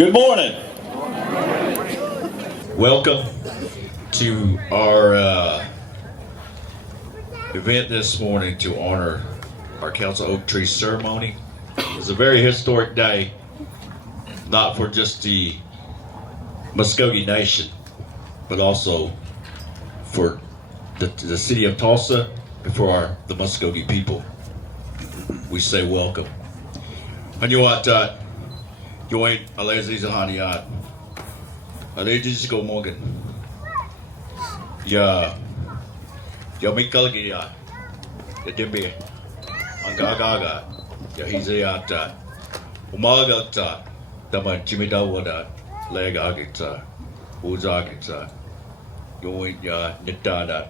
Good morning. Welcome to our event this morning to honor our Council Oak Tree ceremony. It's a very historic day, not for just the Muscogee Nation, but also for the City of Tulsa and for the Muscogee people. We say welcome. Hanyuat join Alexis Haniat. Alexis go Morgan. Ya Mikal Gia. Ya Dimbi. Angagaga. Ya Hizayata. Umagata. Daman Chimidawada. Legagita. Uzagita. Join ya Nitada.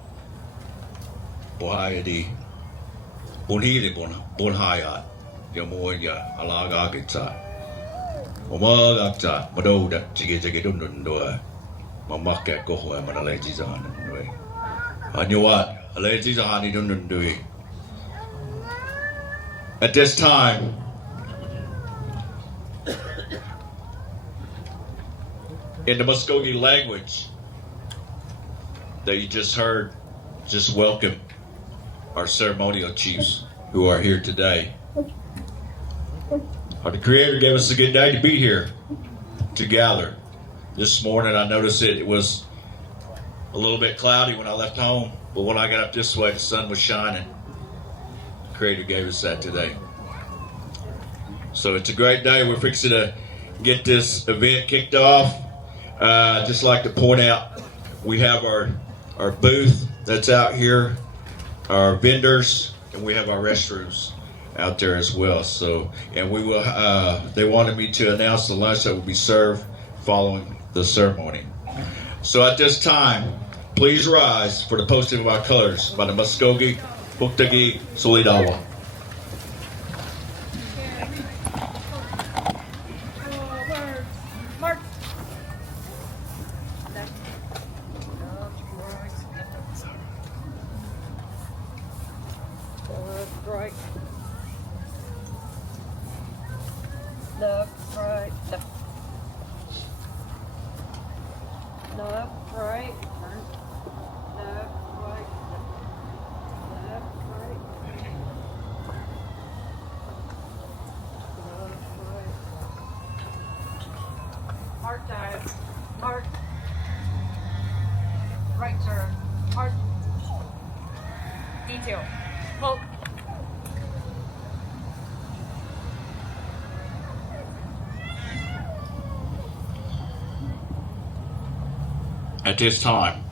Bohayadi. Bonhili Bonhayat. Yamoy ya Alagagita. Umagata, Madoda, Jigidundua, Mamaka, Gohua, Manalejizan, and you what? Alejizani Dundui. At this time, in the Muscogee language that you just heard, just welcome our ceremonial chiefs who are here today. The Creator gave us a good day to be here, to gather. This morning I noticed it was a little bit cloudy when I left home, but when I got up this way, the sun was shining. The Creator gave us that today. So it's a great day. We're fixing to get this event kicked off. I'd just like to point out, we have our booth that's out here, our vendors, and we have our restrooms out there as well. So, and we will they wanted me to announce the lunch that will be served following the ceremony. So at this time, please rise for the posting of our colors by the Muscogee Buktagi Solidawa. Left, right, left. Left, right, turn. Left, right, left. Left, right. Left, right. Mark time. Mark. Right turn. Mark. Detail. Hold. At this time,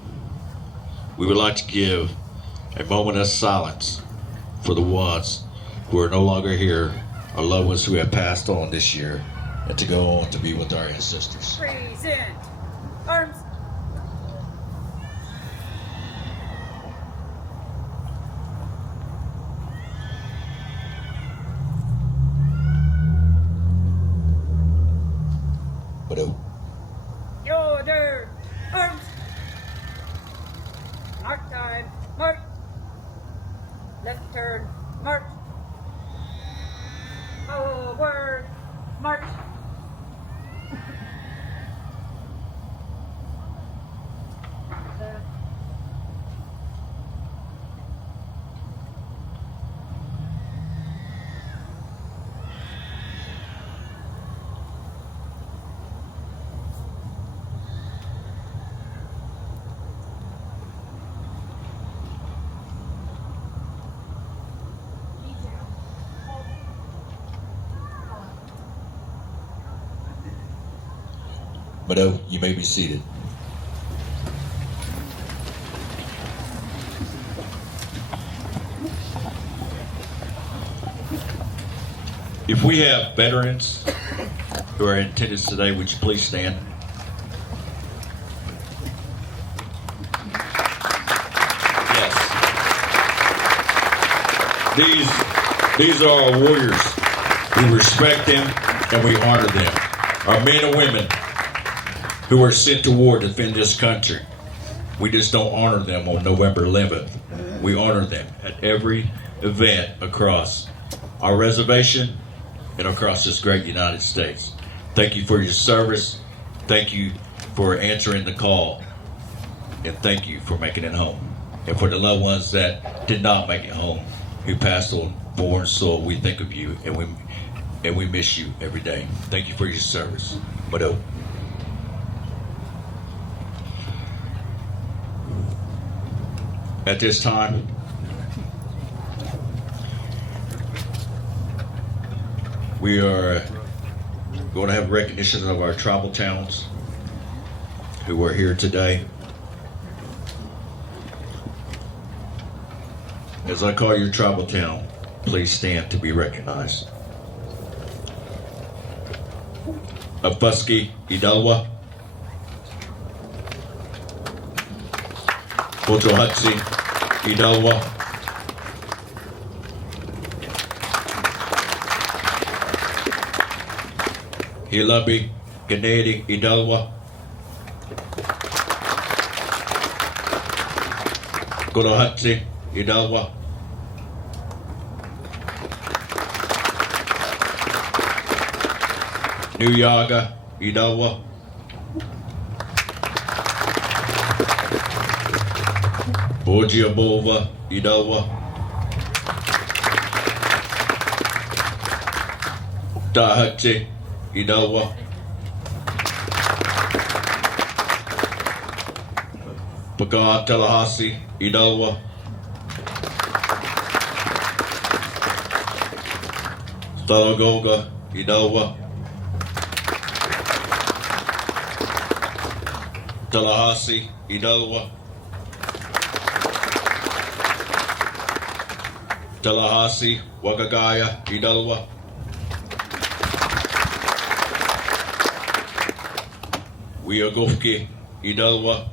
we would like to give a moment of silence for the ones who are no longer here, our loved ones who have passed on this year, and to go on to be with our ancestors. Present. Arms. Order. Arms. Mark time. Mark. Left turn. Mark. Forward. March. Left. Mado, you may be seated. If we have veterans who are in attendance today, would you please stand? Yes. These are our warriors. We respect them and we honor them. Our men and women who are sent to war to defend this country. We just don't honor them on November 11th. We honor them at every event across our reservation and across this great United States. Thank you for your service. Thank you for answering the call. And thank you for making it home. And for the loved ones that did not make it home, who passed on foreign soil, we think of you and we miss you every day. Thank you for your service. Mado. At this time, we are going to have recognition of our tribal towns who are here today. As I call your tribal town, please stand to be recognized. Mvskoke, Idalwa. Potohatsi, Idalwa. Hilabi, Ganedi, Idalwa. Gorohatsi, Idalwa. New Yaga, Idalwa. Bojiabova, Idalwa. Dahatsi, Idalwa. Pagan, Tallahassee, Idalwa. Thalagoga, Idalwa. Tallahassee, Idalwa. Tallahassee, Wakagaya, Idalwa. Mvskoke, Idalwa.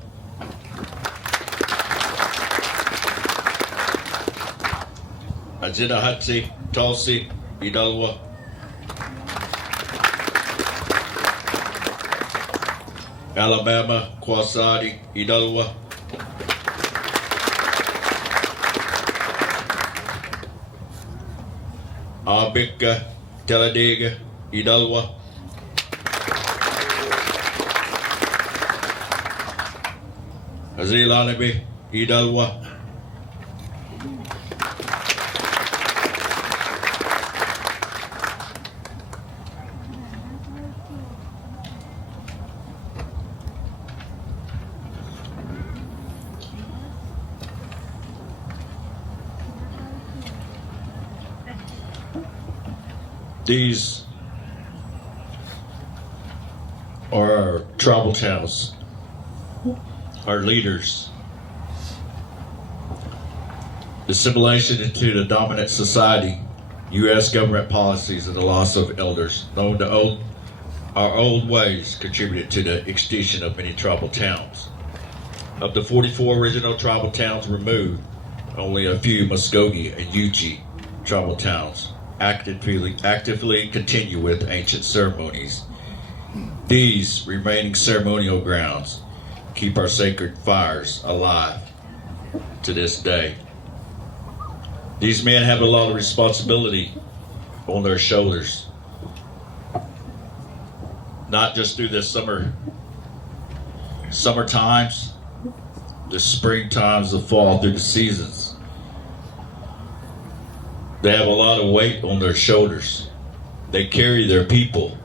City, Tulsa, Idalwa. Alabama, Kwasadi, Idalwa. Abika, Talladega, Idalwa. Azilanabi, Idalwa. These are our tribal towns, our leaders. The assimilation into the dominant society, U.S. government policies, and the loss of elders. Our old ways contributed to the extinction of many tribal towns. Of the 44 original tribal towns removed, only a few, Muscogee and Yuchi tribal towns, actively continue with ancient ceremonies. These remaining ceremonial grounds keep our sacred fires alive to this day. These men have a lot of responsibility on their shoulders, not just through the summer times, the spring times, the fall, through the seasons. They have a lot of weight on their shoulders. They carry their people,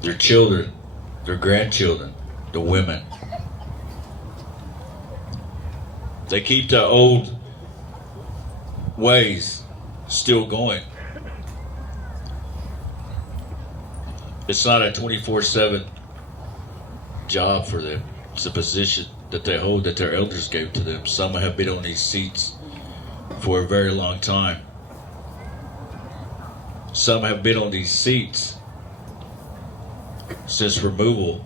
their children, their grandchildren, the women. They keep the old ways still going. It's not a 24/7 job for them. It's a position that they hold, that their elders gave to them. Some have been on these seats for a very long time. Some have been on these seats since removal.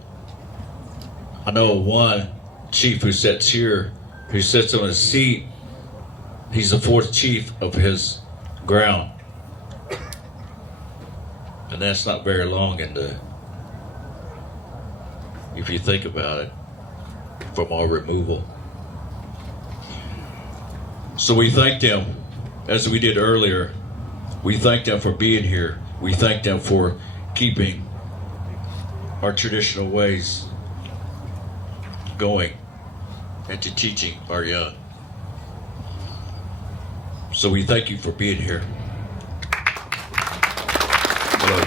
I know of one chief who sits here, who sits on a seat. He's the fourth chief of his ground. And that's not very long if you think about it, from our removal. So we thank them, as we did earlier. We thank them for being here. We thank them for keeping our traditional ways going and to teaching our young. So we thank you for being here. Hello.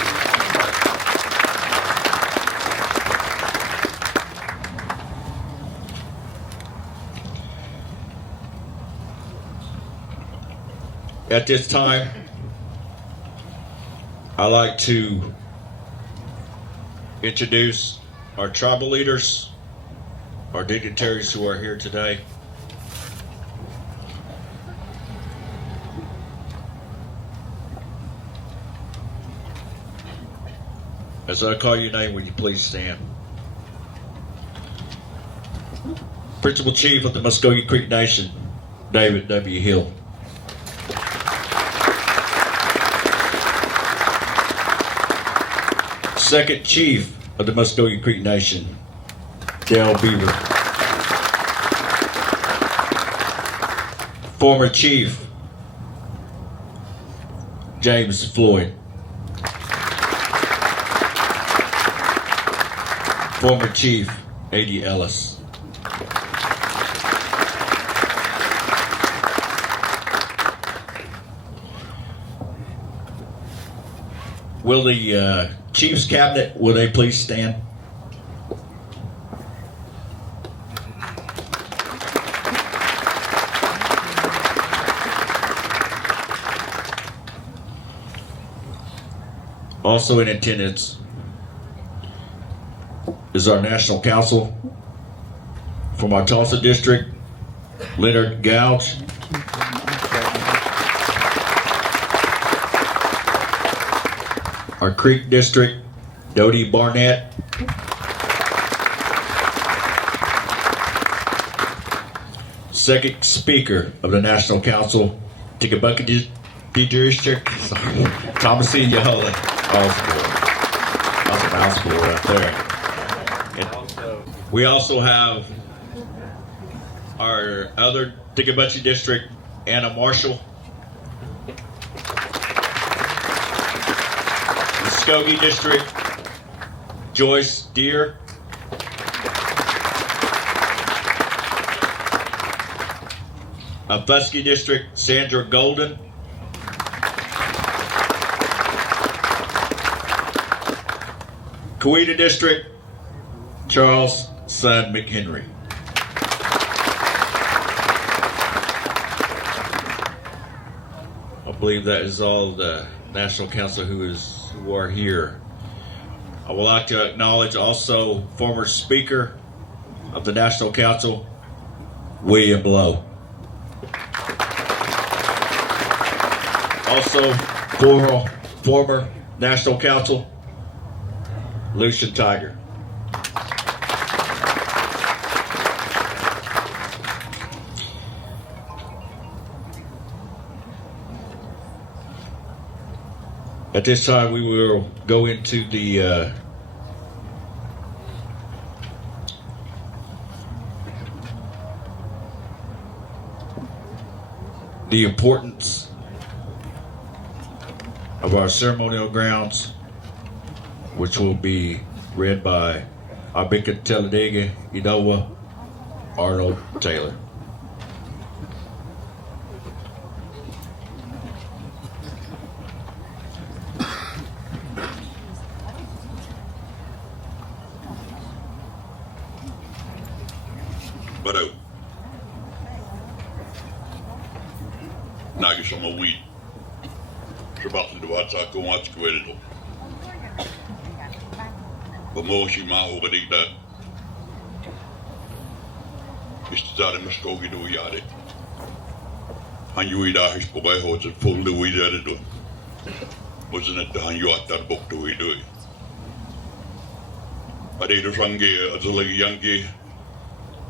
At this time, I'd like to introduce our tribal leaders, our dignitaries who are here today. As I call your name, will you please stand? Principal Chief of the Muscogee Creek Nation, David W. Hill. Second Chief of the Muscogee Creek Nation, Dale Beaver. Former Chief, James Floyd. Former Chief, A.D. Ellis. Will the Chief's Cabinet, will they please stand? Also in attendance is our National Council from our Tulsa District, Leonard Gouge. Our Creek District, Dodie Barnett. Second Speaker of the National Council, Muscogee District, sorry, Thomasina Holland. That's a mouthful right there. And we also have our other Muscogee District, Anna Marshall. Muscogee District, Joyce Deere. Mvskoke District, Sandra Golden. Coweta District, Charles Son McHenry. I believe that is all the National Council who are here. I would like to acknowledge also former Speaker of the National Council, William Blow. Also former National Council, Lucian Tiger. At this time, we will go into the importance of our ceremonial grounds, which will be read by Abika Talladega Inowa Arnold Taylor. Barau. Nagi sama wheat. Sebab tu buat aku macam kuil tu. Pemosi mahu berita. Istirahat Muscogee tu yare. Hanyu ida his pobai hoja full tu yare tu. Wasn't it the hanyu atar book tu itu? Ada itu sange ada lagi yang ke.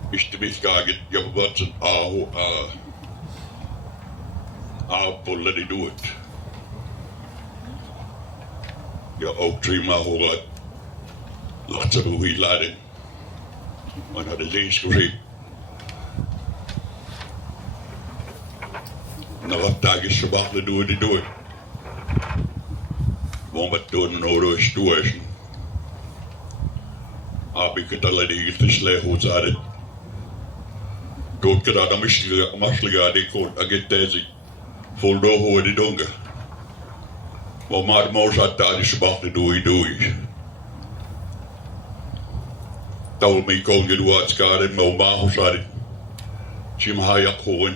Mvskoke jag har varit sån på let it do it. Jag åkte i Mahola låter du i laden. Man hade det skrivit. När var dagen så bara do it. Moment toen een oorlog situation. Heb ik het alleen te slecht hoe ze hadden. Toen ik dat masliga die kon agiteren. Voldo hoe die dongen. Maar moest dat daar is wachten doei. Taul me kon je doen skaren maar hoe ze hadden. Chim hayak gewoon.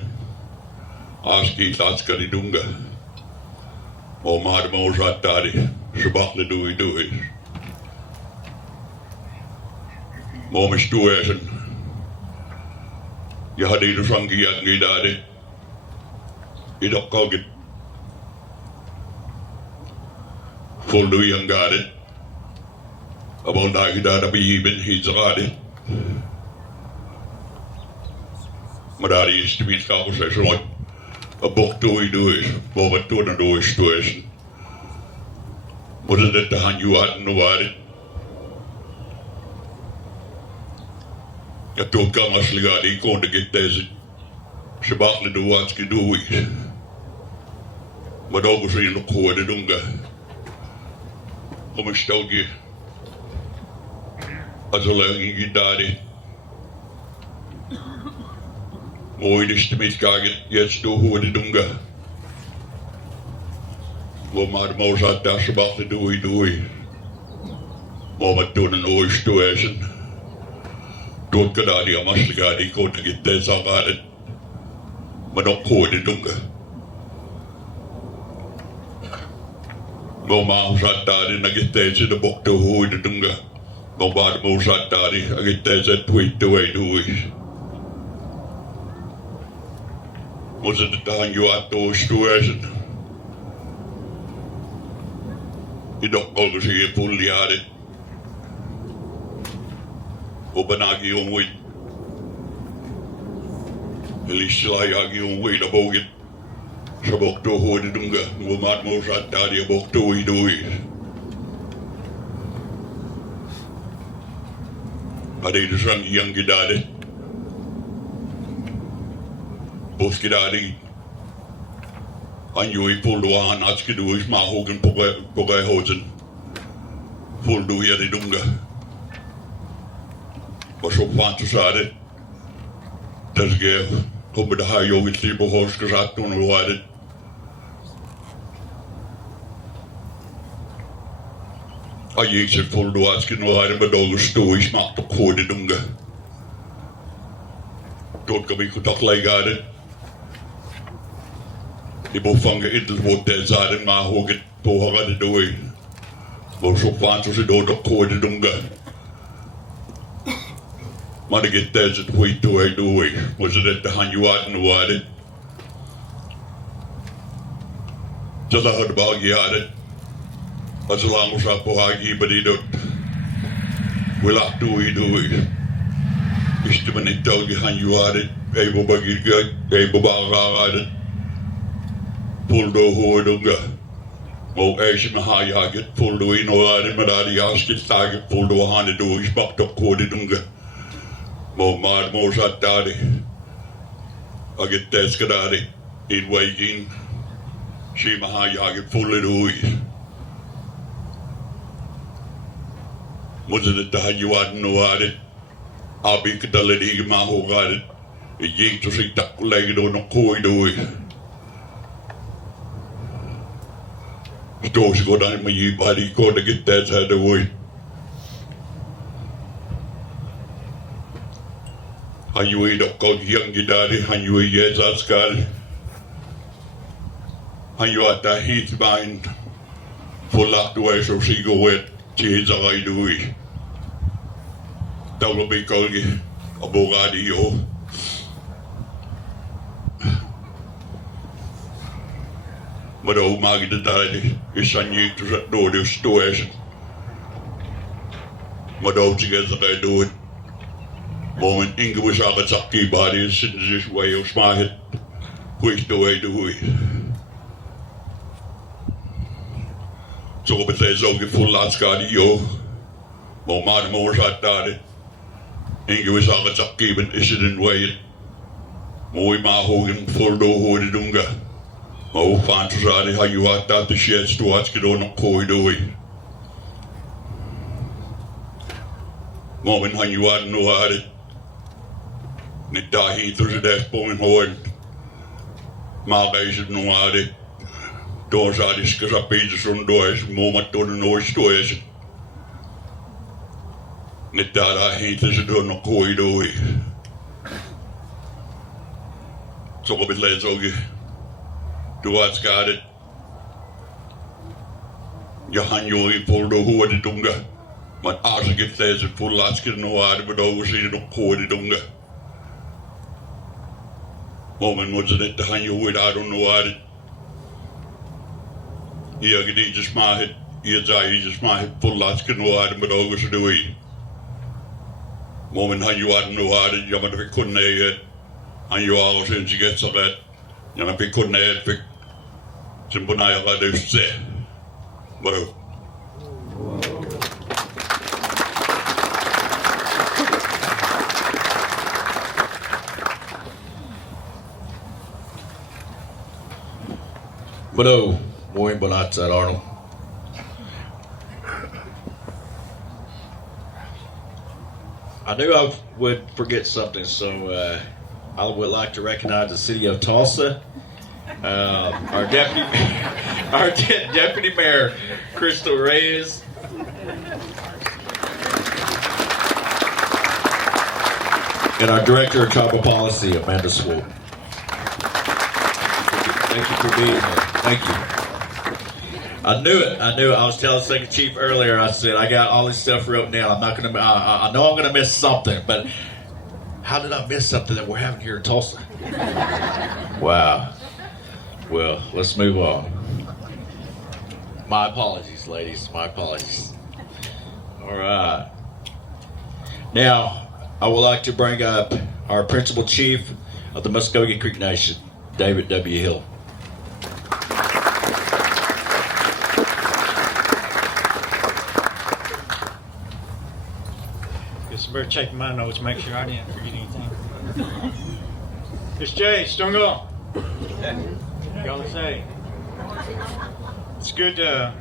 Als ik dat skari dongen. Maar moest dat daar is wachten doei. Maar situation. Je had hier zo'n giat niet daar. Je dat kan het. Voldoe je aan garen. Maar daar je daar bij je bent iets raden. Maar daar is de wetenschap zo nooit. Een bocht doe is. Maar wat toen een doe is. Moet het te gaan je aan de waarde. Ja, toen kan als liga die kon ik deze. Ze wachten de waardske doe is. Maar dan is er nog gehoord doen. Kom een steltje. Als er lang in je daar is. Mooi is de miskagen. Jetzt doe hoorde doen. Maar de moos had daar ze wachten doe. Maar wat toen een ooit toe is. Toen kan daar die amasliga die kon ik deze aan. Maar dan hoorde doen. Maar zat daar in agiteze de bok te hoorde doen. Maar zat daar in agiteze doei. Moest het aan je aan toe. Je nog al eens hier voel jaren. Op een agje jongen. Elisla agje jongen naar boven. Ze bok te hoorde doen. Maar zat daar die bok doei. Maar deze zang yang gedaan. Bos gedaan. En je voelde aan als je doe is maar ook een pogai houden. Voelde je die doen. Was op van te zaden. Dat is geef. Kom bij de haai jongens die behoorlijk gezegd toen we waren. Als je iets voelde als je nog hadden bedoeld stoïs maakt op goede doen. Toen kwam ik goed afleggen hadden. Die bevangen in het woord der zaden maar ook het behoren door. Maar zo van ze dood op goede doen. Maar ik heb thuis het goeie door. Maar ze dat de handje hadden waren. Ze lachen de bal hadden. Als ze lang ons op haar geven die doet. We lachen doei. Is de men niet tel die handje hadden. Even bewaar hadden. Voelde hoor doen. Maar als je me haar jaagt, voelde in hadden. Maar daar die jasje staat, voelde handen door. Je spakt op goede doen. Maar zat daar. Als je thuis gedaan in wijking. Zie me haar jaagt, voelde door. Moet het daar je wat noorden. Heb ik het alleen gemaakt horen. Ik ging dus ik dat leggen door nog gooi door. Stoos ik dan met je bij die kon ik het tijd hebben hoor. En je weet ook al jong gedaan, en je weet je dat kan. En je had daar iets bij voor laat door zo zie je het je doe. Dan wil ik al je op de radio. Maar hoe maak je het daar? Is aan je te door de stoes. Maar dan zie je het doen. Moment ingewis aan het zakje bij je zitten dus waar je smaak het. Hoe is doe. Zo op het is ook voor laatst radio. Maar de zat daar. Ingewis aan het zakje is het een way. Mooi maar hoog en vol door hoorde doen. Mo fantasade har ju varit att det känns då att ska då någon korridor. Många har ju varit nog här. Ni tar hit och så där på min hård. Magaiset nog här. Då sa de ska sapita som då är många då det nog står är. Ni tar hit och så då någon korridor. Så går vi läsa och du har skadat. Jag hann ju i på då hård dunga. Man asket läser på lasken nog är det då så det hård dunga. Många måste det han ju där och nog är det. Jag kan inte smaka. Jag säger inte smaka på lasken nog är det då så det är. Många han ju är nog är det. Jag men fick kunna han ju har sen sig get så rätt. Jag fick kunna fick som på när jag hade se. Vadå? Vadå? Morning bonat, said Arnold. I knew I would forget something, so I would like to recognize the City of Tulsa. Our deputy mayor, Crystal Reyes. And our director of tribal policy, Amanda Swoop. Thank you for being here. Thank you. I knew it. I was telling Second Chief earlier. I said I got all this stuff wrote down. I'm not gonna. I know I'm gonna miss something, but how did I miss something that we're having here in Tulsa? Wow. Well, let's move on. My apologies, ladies. My apologies. All right. Now, I would like to bring up our principal chief of the Muscogee Creek Nation, David W. Hill. Better check my notes, make sure I didn't forget anything. It's Jay, Stung up. Y'all say. It's good to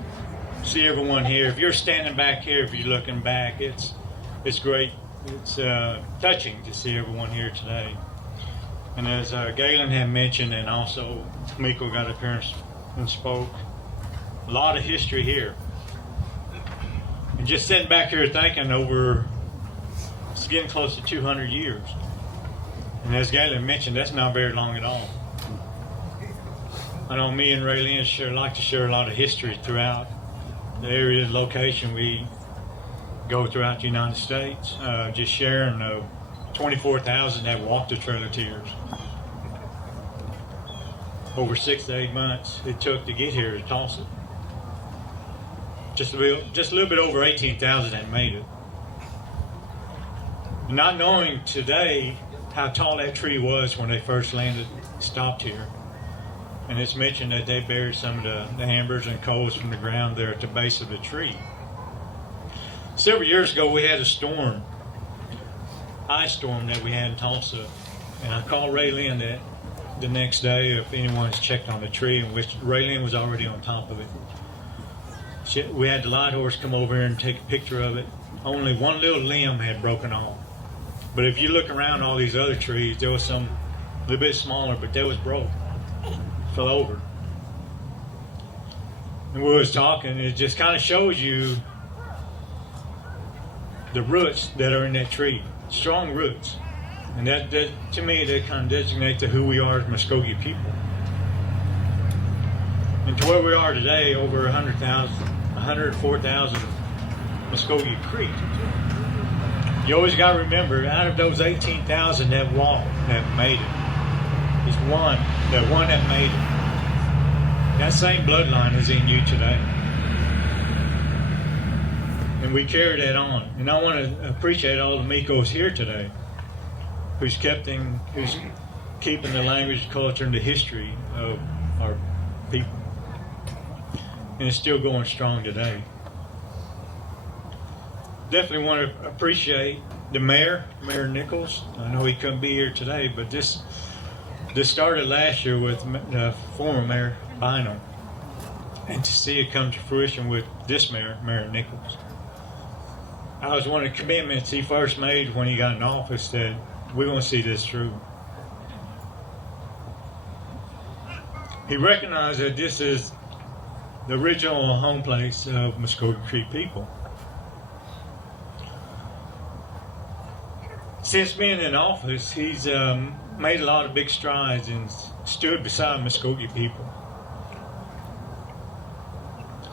see everyone here. If you're standing back here, if you're looking back, it's great. It's touching to see everyone here today. And as Galen had mentioned, and also Miko got up here and spoke, a lot of history here. And just sitting back here thinking over. It's getting close to 200 years. And as Galen mentioned, that's not very long at all. I know me and Raylene like to share a lot of history throughout the area, the location we go throughout the United States. Just sharing 24,000 that walked the Trail of Tears. Over 6 to 8 months it took to get here to Tulsa. Just a little bit over 18,000 that made it. Not knowing today how tall that tree was when they first landed, stopped here. And it's mentioned that they buried some of the embers and coals from the ground there at the base of the tree. Several years ago, we had a storm, ice storm that we had in Tulsa. And I called Raylene that the next day if anyone's checked on the tree, in which Raylene was already on top of it. We had the light horse come over here and take a picture of it. Only one little limb had broken off. But if you look around all these other trees, there was some a little bit smaller, but they was broke, fell over. And we was talking, it just kind of shows you the roots that are in that tree, strong roots. And that to me, that kind of designates to who we are as Muscogee people. And to where we are today, over 104,000 Muscogee Creek. You always got to remember, out of those 18,000 that walked, that made it, is one that made it. That same bloodline is in you today. And we carry that on. And I want to appreciate all the Mikos here today who's keeping the language, culture, and the history of our people. And it's still going strong today. Definitely want to appreciate the mayor, Mayor Nichols. I know he couldn't be here today, but this This started last year with former Mayor Bynum, and to see it come to fruition with this mayor, Mayor Nichols. I was one of the commitments he first made when he got in office that we're going to see this through. He recognized that this is the original home place of Muscogee Creek people. Since being in office, he's made a lot of big strides and stood beside Muskogee people.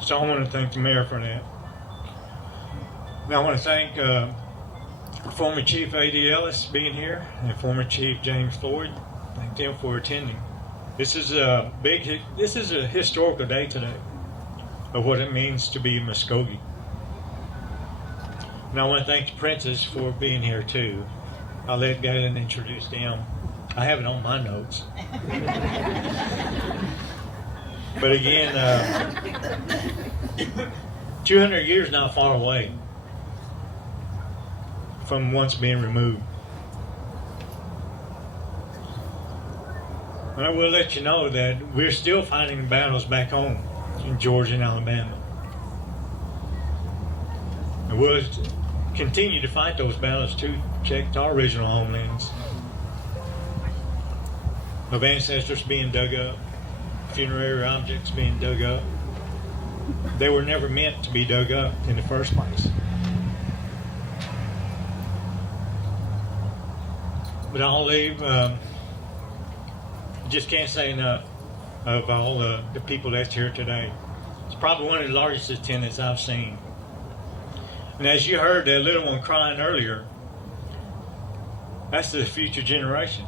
So I want to thank the mayor for that. Now I want to thank former Chief A.D. Ellis being here and former Chief James Floyd. Thank them for attending. This is a historical day today of what it means to be Muskogee. And I want to thank the Princes for being here too. I'll let Galen introduce them. I have it on my notes. But again, 200 years not far away from once being removed. And I will let you know that we're still fighting battles back home in Georgia and Alabama. And we'll continue to fight those battles to protect our original homelands. Of ancestors being dug up, funerary objects being dug up. They were never meant to be dug up in the first place. But I'll leave, just can't say enough of all the people that's here today. It's probably one of the largest attendance I've seen. And as you heard that little one crying earlier, that's the future generation.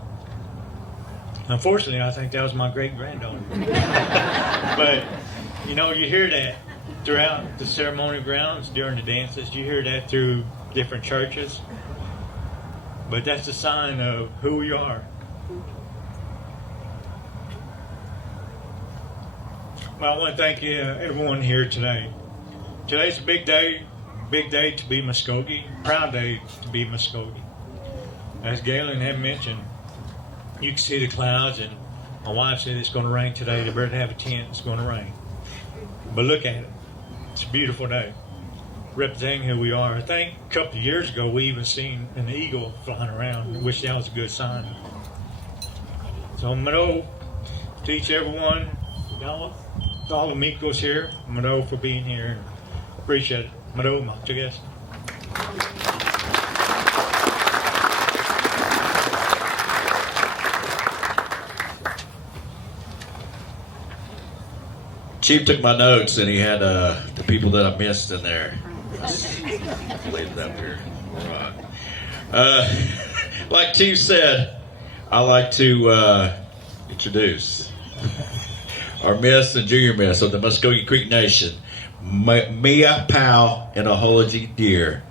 Unfortunately, I think that was my great-granddaughter. But, you know, you hear that throughout the ceremonial grounds, during the dances. You hear that through different churches. But that's a sign of who we are. Well, I want to thank everyone here today. Today's a big day to be Muskogee, proud day to be Muskogee. As Galen had mentioned, you can see the clouds, and my wife said it's going to rain today. They better have a tent, it's going to rain. But look at it. It's a beautiful day. Representing who we are. I think a couple of years ago we even seen an eagle flying around. I wish that was a good sign. So Mado, to each everyone, all the Mikos here, Mado for being here. Appreciate it. Mado, Muscogee. Chief took my notes and he had the people that I missed in there. Leave it up here. All right. Like Chief said, I like to introduce our Miss and Junior Miss of the Muscogee Creek Nation, Mia Powell and Ahology Deer.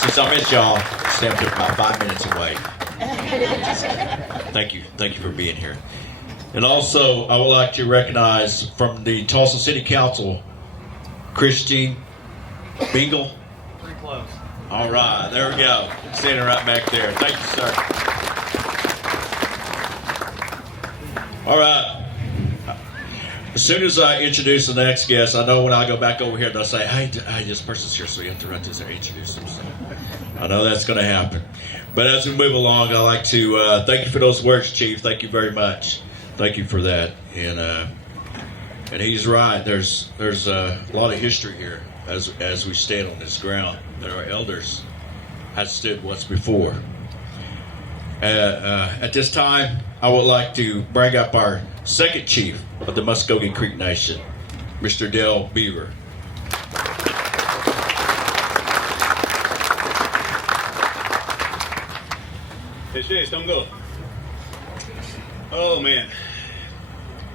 Since I missed y'all, Sam took about 5 minutes away. Thank you for being here. And also, I would like to recognize from the Tulsa City Council, Christine Bingle. Pretty close. All right, there we go. Standing right back there. Thank you, sir. All right. As soon as I introduce the next guest, I know when I go back over here, they'll say, hey, this person's here, so you have to run this and introduce them. So I know that's going to happen. But as we move along, I'd like to thank you for those words, Chief. Thank you very much. Thank you for that. And he's right. There's a lot of history here as we stand on this ground that our elders have stood once before. At this time, I would like to bring up our second chief of the Muscogee Creek Nation, Mr. Dale Beaver. Hey, Chase, don't go. Oh, man.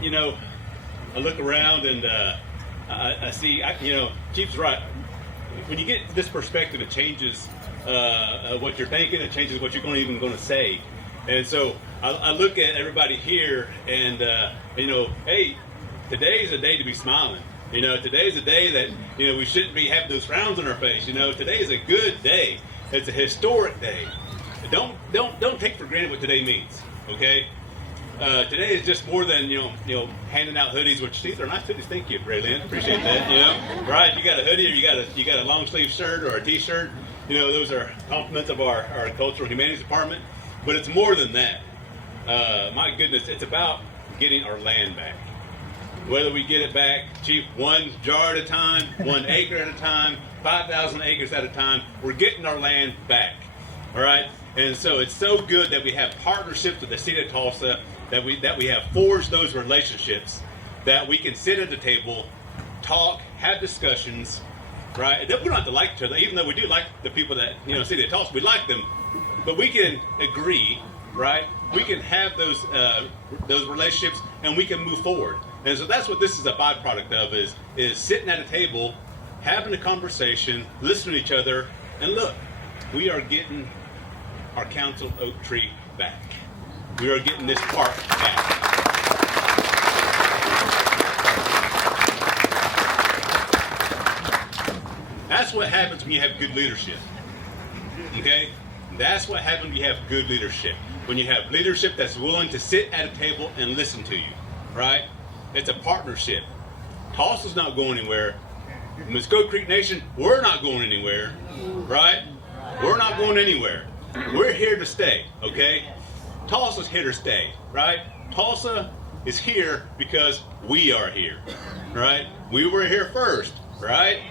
You know, I look around and I see, Chief's right. When you get this perspective, it changes what you're thinking. It changes what you're even going to say. And so I look at everybody here and, hey, today's a day to be smiling. Today's a day that, we shouldn't be having those frowns on our face. Today is a good day. It's a historic day. don't take for granted what today means. Okay. Today is just more than handing out hoodies, which these are nice hoodies. Thank you, Raylyn. Appreciate that. Right? You got a hoodie, or you got a long sleeve shirt or a T-shirt. Those are compliments of our cultural humanities department. But it's more than that. My goodness, it's about getting our land back. Whether we get it back, Chief, 1 jar at a time, 1 acre at a time, 5,000 acres at a time, we're getting our land back. All right? And so it's so good that we have partnerships with the City of Tulsa, that we have forged those relationships, that we can sit at the table, talk, have discussions, right? We don't have to like each other, even though we do like the people that, City of Tulsa, we like them, but we can agree, right? We can have those relationships, and we can move forward. And so that's what this is a byproduct of, is sitting at a table, having a conversation, listening to each other, and look, we are getting our council oak tree back. We are getting this park back. That's what happens when you have good leadership. Okay? That's what happens when you have good leadership. When you have leadership that's willing to sit at a table and listen to you. Right? It's a partnership. Tulsa's not going anywhere. Mvskoke Creek Nation, we're not going anywhere. Right? We're not going anywhere. We're here to stay, okay? Tulsa's here to stay, right? Tulsa is here because we are here, right? We were here first, right?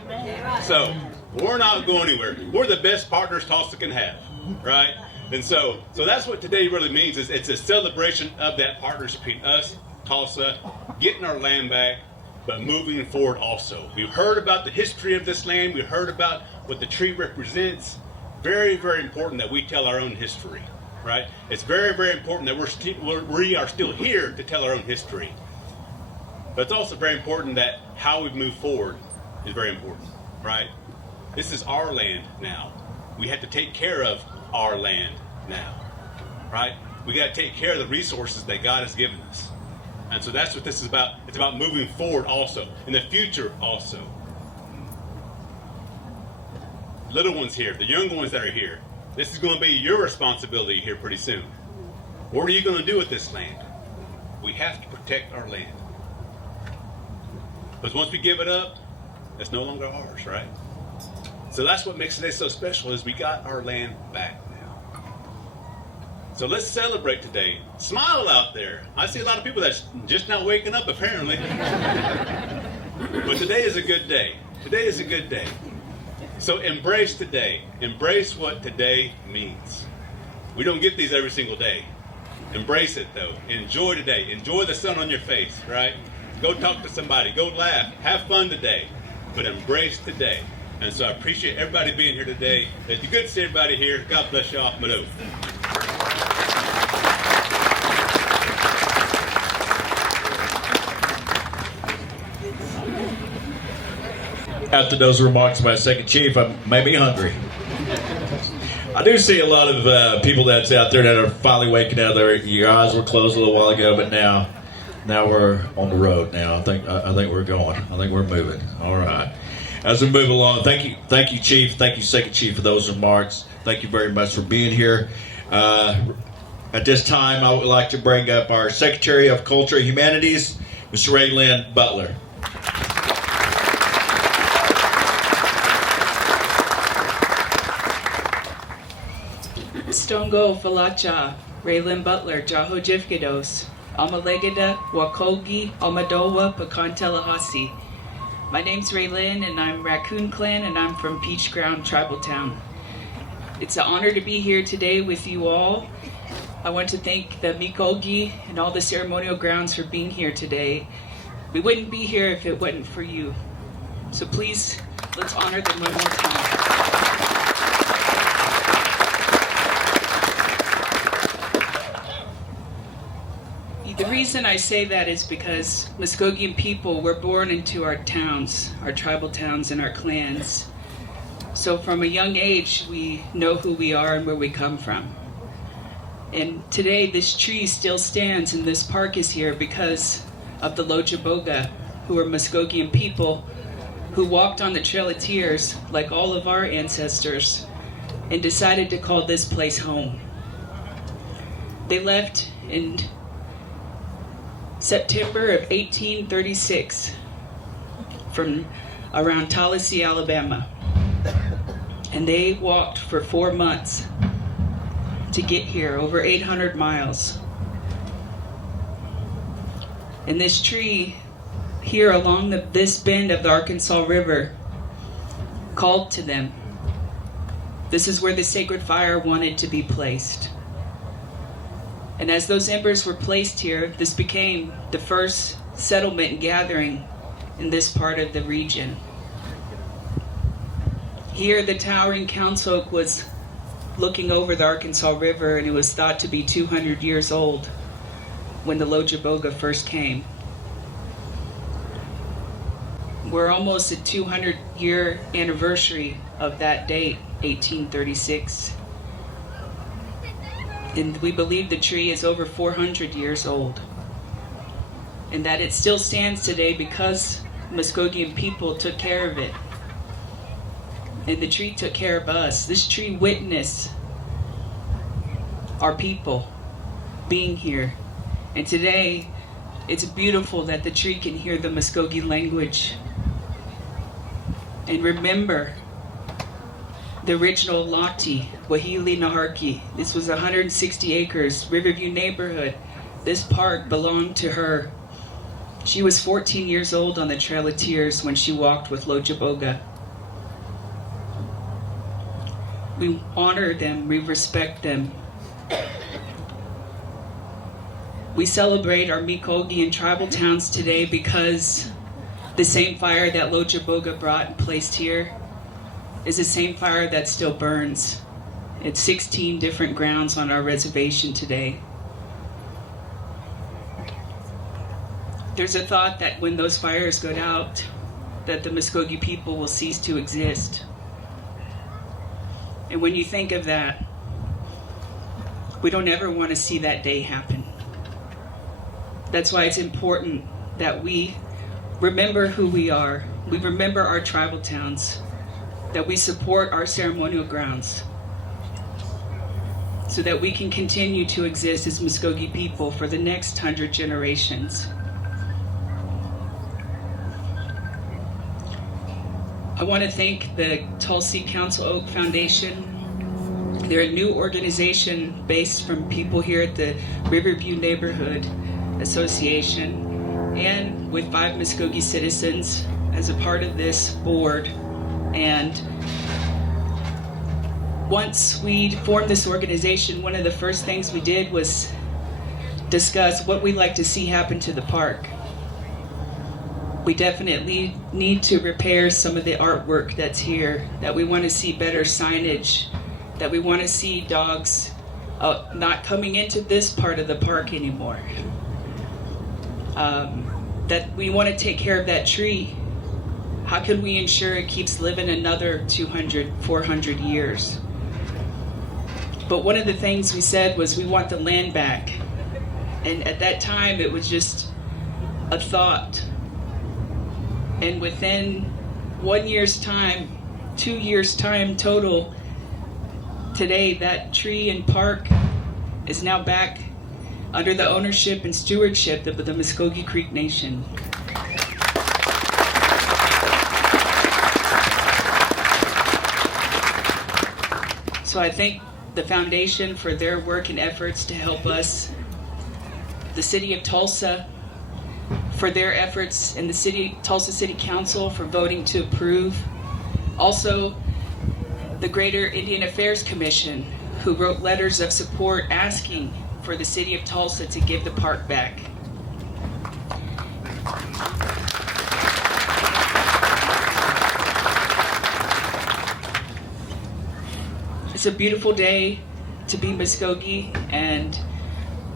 So we're not going anywhere. We're the best partners Tulsa can have, right? And so that's what today really means. Is it's a celebration of that partnership between us, Tulsa, getting our land back, but moving forward also. We've heard about the history of this land. We've heard about what the tree represents. Very, very important that we tell our own history, right? It's very, very important that we are still here to tell our own history. But it's also very important that how we move forward is very important, right? This is our land now. We have to take care of our land now, right? We got to take care of the resources that God has given us. And so that's what this is about. It's about moving forward also, in the future also. Little ones here, the young ones that are here, this is going to be your responsibility here pretty soon. What are you going to do with this land? We have to protect our land. Because once we give it up, it's no longer ours, right? So that's what makes today so special, is we got our land back now. So let's celebrate today. Smile out there. I see a lot of people that's just now waking up, apparently. But today is a good day. Today is a good day. So embrace today. Embrace what today means. We don't get these every single day. Embrace it, though. Enjoy today. Enjoy the sun on your face, right? Go talk to somebody. Go laugh. Have fun today. But embrace today. And so I appreciate everybody being here today. It's good to see everybody here. God bless y'all. Mado. After those remarks by Second Chief, I may be hungry. I do see a lot of people that's out there that are finally waking up. Your eyes were closed a little while ago, but now we're on the road. Now I think we're going. I think we're moving. All right. As we move along, thank you, Chief. Thank you, Second Chief, for those remarks. Thank you very much for being here. At this time, I would like to bring up our Secretary of Culture and Humanities, Mr. Raylyn Butler. Stongo Falacha, Raylyn Butler, Jaho Jifkidos, Almalegada, Wakogi, Almadowa, Pecan Tallahassee. My name's Raylyn, and I'm Raccoon Clan, and I'm from Peach Ground Tribal Town. It's an honor to be here today with you all. I want to thank the Muscogee and all the ceremonial grounds for being here today. We wouldn't be here if it wasn't for you. So please, let's honor them one more time. The reason I say that is because Muscogean people were born into our towns, our tribal towns and our clans. So from a young age, we know who we are and where we come from. And today, this tree still stands and this park is here because of the Lochaboga, who are Muscogean people who walked on the Trail of Tears like all of our ancestors and decided to call this place home. They left in September of 1836 from around Tallahassee, Alabama. And they walked for 4 months to get here, over 800 miles. And this tree here along this bend of the Arkansas River called to them. This is where the sacred fire wanted to be placed. And as those embers were placed here, this became the first settlement and gathering in this part of the region. Here, the towering council oak was looking over the Arkansas River, and it was thought to be 200 years old when the Lojaboga first came. We're almost at 200-year anniversary of that date, 1836. And we believe the tree is over 400 years old. And that it still stands today because Muscogean people took care of it. And the tree took care of us. This tree witnessed our people being here. And today, it's beautiful that the tree can hear the Muscogee language. And remember the original Lati, Wahili Naharki. This was 160 acres, Riverview neighborhood. This park belonged to her. She was 14 years old on the Trail of Tears when she walked with Lojaboga. We honor them, we respect them. We celebrate our Muscogee and tribal towns today because the same fire that Lojaboga brought and placed here is the same fire that still burns. It's 16 different grounds on our reservation today. There's a thought that when those fires go out, that the Muscogee people will cease to exist. And when you think of that, we don't ever want to see that day happen. That's why it's important that we remember who we are. We remember our tribal towns, that we support our ceremonial grounds, so that we can continue to exist as Muscogee people for the next 100 generations. I want to thank the Tulsa Council Oak Foundation. They're a new organization based from people here at the Riverview Neighborhood Association, and with 5 Muscogee citizens as a part of this board. And once we formed this organization, one of the first things we did was discuss what we'd like to see happen to the park. We definitely need to repair some of the artwork that's here, that we want to see better signage, that we want to see dogs not coming into this part of the park anymore. That we want to take care of that tree. How can we ensure it keeps living another 200, 400 years? But one of the things we said was we want the land back. And at that time, it was just a thought. And within 1 year's time, 2 years' time total, today that tree and park is now back under the ownership and stewardship of the Mvskoke Creek Nation. So I thank the foundation for their work and efforts to help us, the City of Tulsa for their efforts, and the Tulsa City Council for voting to approve. Also, the Greater Indian Affairs Commission, who wrote letters of support asking for the City of Tulsa to give the park back. It's a beautiful day to be Muscogee, and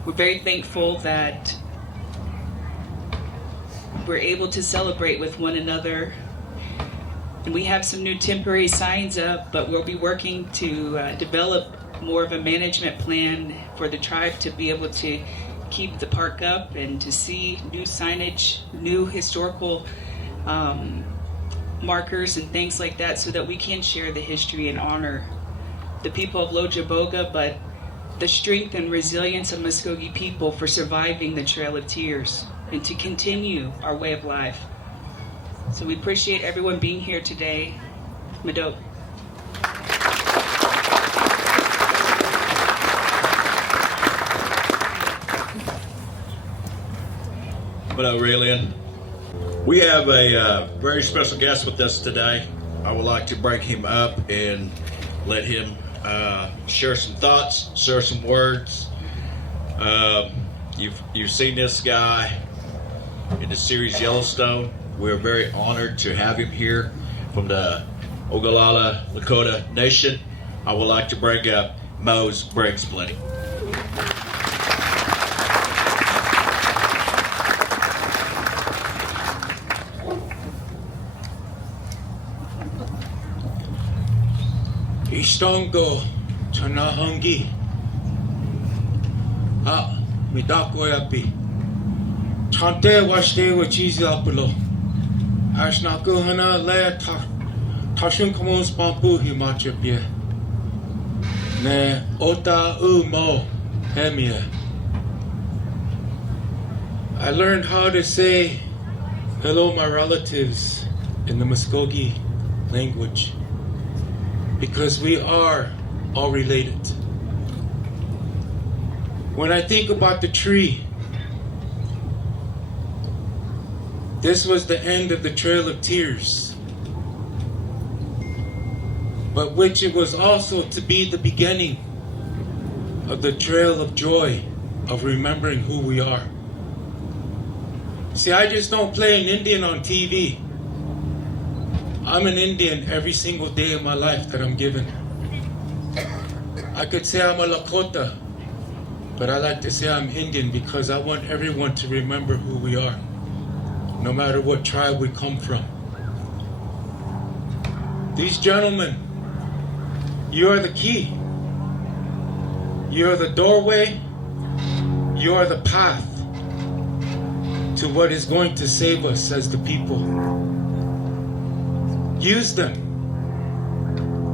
we're very thankful that we're able to celebrate with one another. And we have some new temporary signs up, but we'll be working to develop more of a management plan for the tribe to be able to keep the park up and to see new signage, new historical markers and things like that, so that we can share the history and honor the people of Lojaboga, but the strength and resilience of Muscogee people for surviving the Trail of Tears and to continue our way of life. So we appreciate everyone being here today. Mvskoke. Hello, Raylin. We have a very special guest with us today. I would like to bring him up and let him share some thoughts, share some words. You've seen this guy in the series Yellowstone. We're very honored to have him here from the Ogallala Lakota Nation. I would like to bring up Mvskoke. Ishtongo Chanahongi Midako Yapi Chante Washte Wachizi Apulo Ashnako Hana Lea Tashun Kamos Pampu Himachapia Ne Ota Umo Hemia. I learned how to say hello, my relatives, in the Muscogee language, because we are all related. When I think about the tree, this was the end of the Trail of Tears, but which it was also to be the beginning of the Trail of Joy, of remembering who we are. See, I just don't play an Indian on TV. I'm an Indian every single day of my life that I'm given. I could say I'm a Lakota, but I like to say I'm Indian because I want everyone to remember who we are, no matter what tribe we come from. These gentlemen, you are the key. You are the doorway. You are the path to what is going to save us as the people. Use them.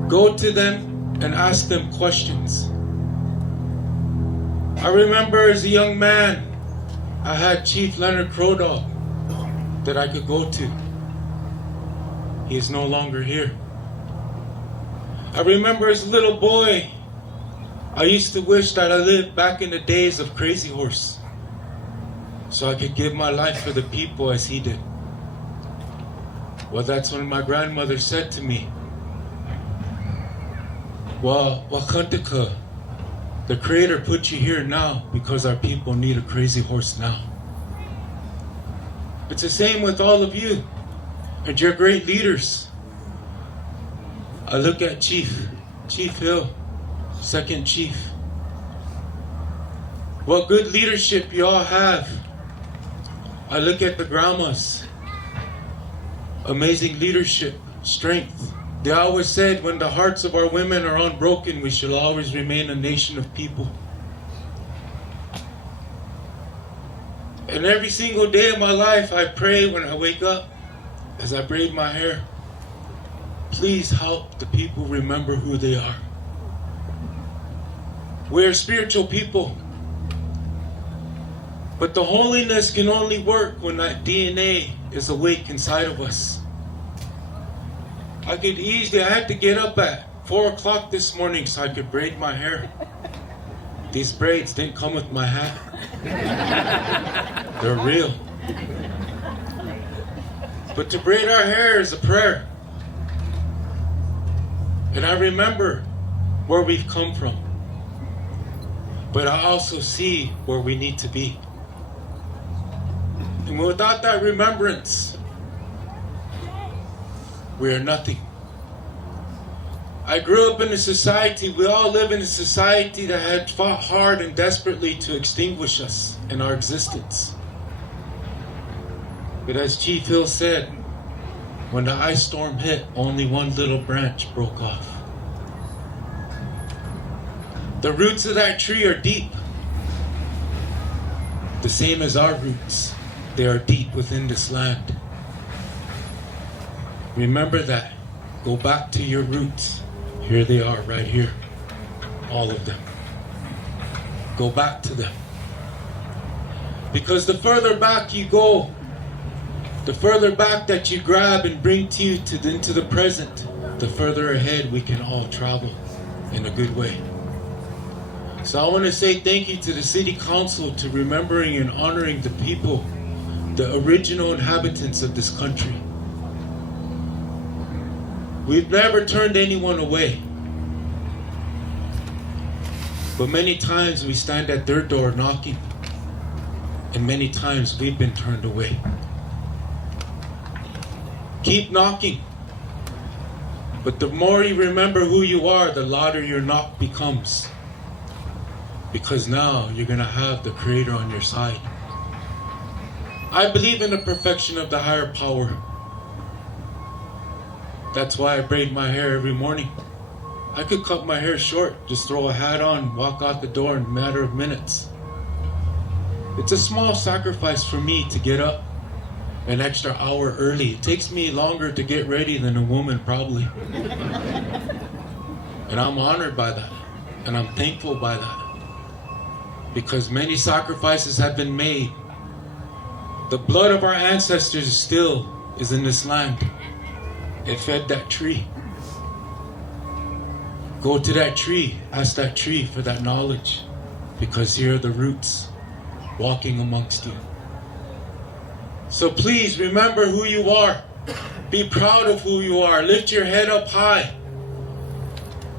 Go to them and ask them questions. I remember as a young man, I had Chief Leonard Crowdog that I could go to. He is no longer here. I remember as a little boy, I used to wish that I lived back in the days of Crazy Horse, so I could give my life for the people as he did. Well, that's when my grandmother said to me, well, Wakantaka, the Creator put you here now because our people need a Crazy Horse now. It's the same with all of you and your great leaders. I look at Chief Hill, Second Chief. What good leadership you all have. I look at the grandmas. Amazing leadership, strength. They always said when the hearts of our women are unbroken, we shall always remain a nation of people. And every single day of my life, I pray when I wake up, as I braid my hair, please help the people remember who they are. We are spiritual people. But the holiness can only work when that DNA is awake inside of us. I had to get up at 4 o'clock this morning so I could braid my hair. These braids didn't come with my hat. They're real. But to braid our hair is a prayer. And I remember where we've come from. But I also see where we need to be. And without that remembrance, we are nothing. I grew up in a society, we all live in a society that had fought hard and desperately to extinguish us in our existence. But as Chief Hill said, when the ice storm hit, only one little branch broke off. The roots of that tree are deep, the same as our roots. They are deep within this land. Remember that. Go back to your roots. Here they are, right here. All of them. go back to them. Because the further back you go, the further back that you grab and bring to you into the present, the further ahead we can all travel in a good way. So I want to say thank you to the City Council to remembering and honoring the people, the original inhabitants of this country. We've never turned anyone away. But many times we stand at their door knocking, and many times we've been turned away. Keep knocking. But the more you remember who you are, the louder your knock becomes. Because now you're going to have the Creator on your side. I believe in the perfection of the higher power. That's why I braid my hair every morning. I could cut my hair short, just throw a hat on, walk out the door in a matter of minutes. It's a small sacrifice for me to get up an extra hour early. It takes me longer to get ready than a woman, probably. And I'm honored by that. And I'm thankful by that. Because many sacrifices have been made. The blood of our ancestors still is in this land. It fed that tree. Go to that tree, ask that tree for that knowledge. Because here are the roots walking amongst you. So please remember who you are. Be proud of who you are. Lift your head up high.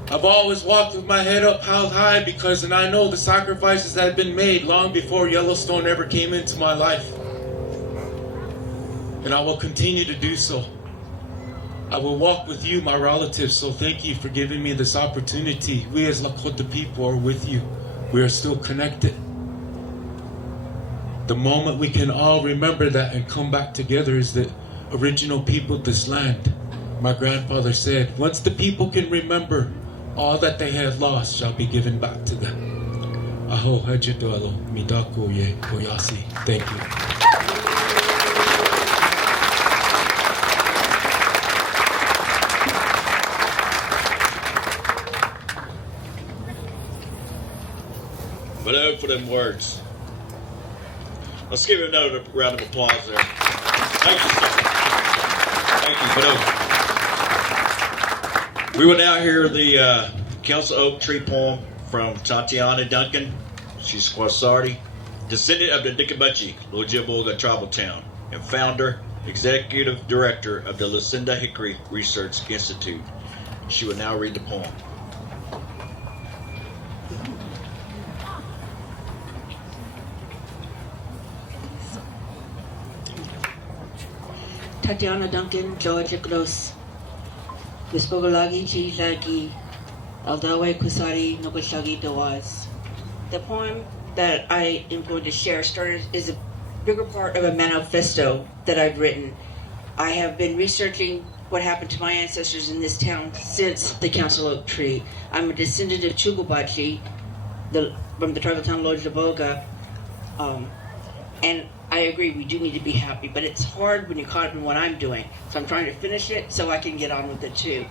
I've always walked with my head up held high because and I know the sacrifices that have been made long before Yellowstone ever came into my life. And I will continue to do so. I will walk with you, my relatives, so thank you for giving me this opportunity. We as Lakota people are with you. We are still connected. The moment we can all remember that and come back together is the original people of this land. My grandfather said, once the people can remember, all that they had lost shall be given back to them. Aho hajidolo midako ye koyasi. Thank you. But for them words. Let's give him another round of applause there. Thank you, sir. Thank you, Bado. We will now hear the Council Oak Tree poem from Tatiana Duncan. She's Kwasardi, descendant of the Dikabuchi, Lojiboga tribal town, and founder, executive director of the Lucinda Hickory Research Institute. She will now read the poem. Tatiana Duncan, Georgia Gross. Wispogolagi chi lagi, aldawe kusari nokoshagi dawas. The poem that I am going to share is a bigger part of a manifesto that I've written. I have been researching what happened to my ancestors in this town since the Council Oak Tree. I'm a descendant of Chugubachi, from the tribal town Lojiboga, and I agree, we do need to be happy, but it's hard when you're caught up in what I'm doing. So I'm trying to finish it so I can get on with it too.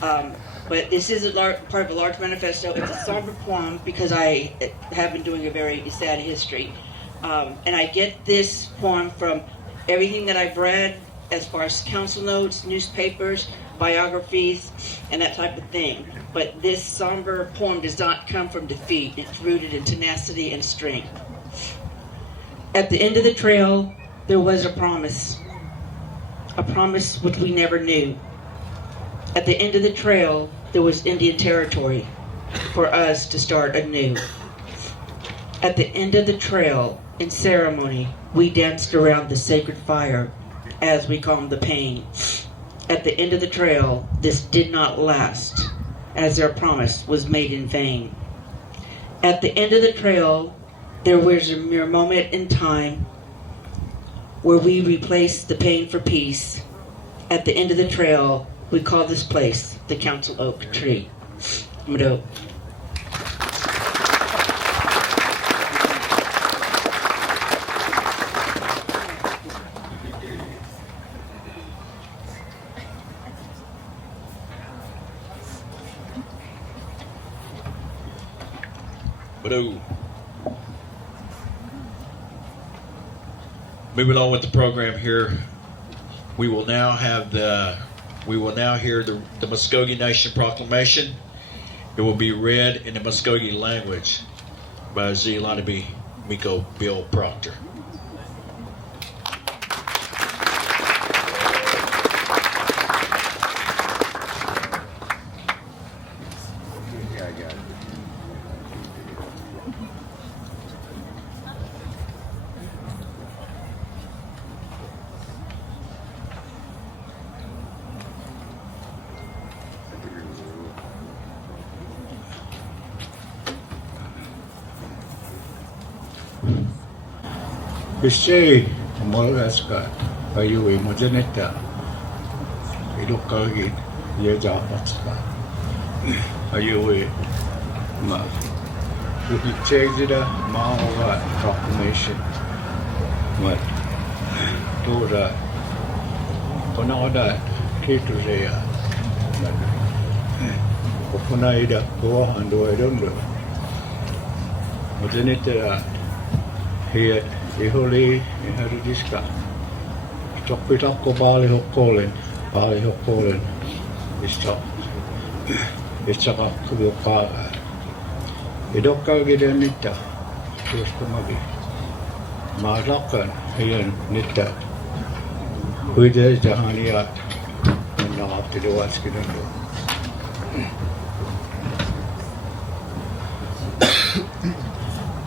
But this is part of a large manifesto. It's a somber poem because I have been doing a very sad history. And I get this poem from everything that I've read as far as council notes, newspapers, biographies, and that type of thing. But this somber poem does not come from defeat. It's rooted in tenacity and strength. At the end of the trail, there was a promise which we never knew. At the end of the trail, there was Indian territory for us to start anew. At the end of the trail, in ceremony, we danced around the sacred fire as we calmed the pain. At the end of the trail, this did not last, as their promise was made in vain. At the end of the trail, there was a mere moment in time where we replaced the pain for peace. At the end of the trail, we call this place the Council Oak Tree. Mvskoke. Bado. Moving on with the program here, we will now hear the Muscogee Nation Proclamation. It will be read in the Muscogee language by Zilanabi Miko Bill Proctor. Bishai, Molgaska, Ayui, Mojaneta, Idokagi, Yajapatska, Ayui, Ma, Uhichegida, Mawa Proclamation, Mat, Tora, Ponada, Kiturea, Opunaida, Goahando, I don't know. Mojaneta, here. Iholi iharidiska. Chokpitako paali hokkolen. Istaka kubiokaaga. Idokkaagi den nitta. Tuoskumagi. Maaslakkan hien nitta. Huide jahaniat. Naapti duatskinen.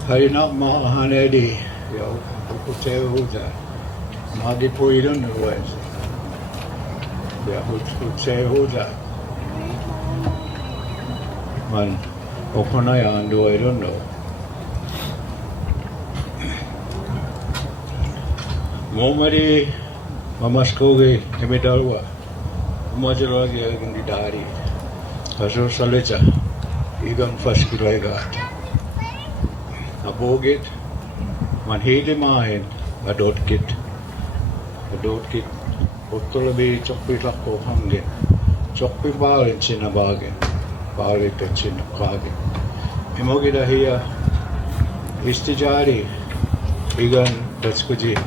Harinak maahanedi. Eu puxei o Uza. Mas depois eu não vou. Eu puxei o Uza. Mas o Panayando, I don't know. Momari, Muscogee, Emidalwa, Majoragi, and Dari. Azor Salecha, Egan Faskilagat. A bogit. Man hele maahin, adotkit, ottolabi chokpi lakko hangen, chokpi baalin sinna bagen, baalitat sinna kagen. Imogida hiya istijari, igan datskuji,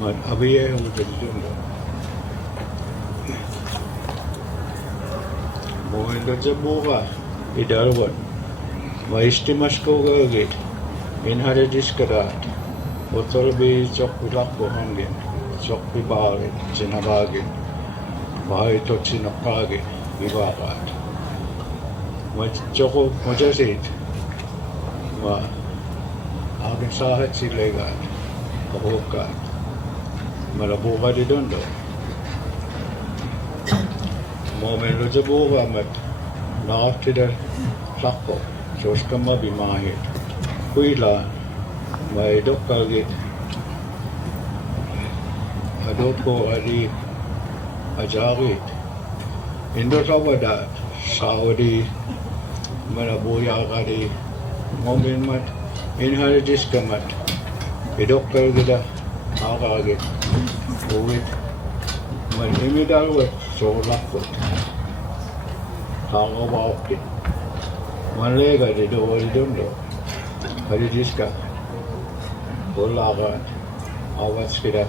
man abiye udalunga. Mohindo jabuga, idalwan, ma istimasko gagit, inhare diskarat. Otolbi chokpi lakko hangen, chokpi baali, sinabagin, bahay to sinakagin, ibagat. Choko mojasit, ma aking sahat silegat, kahukat, malabuka di dondo. Momento jabuka mat, naatida lakko, soskama bimahit, kuila. May dokkalgit adoko ali ajagit indo sawada saudi manabuya kali momen mat inharidis kamat idokkalgida agagit uwit man imidalwat so lakot hangawakit manlega di dondo haridiska Bolaga, Awatskida,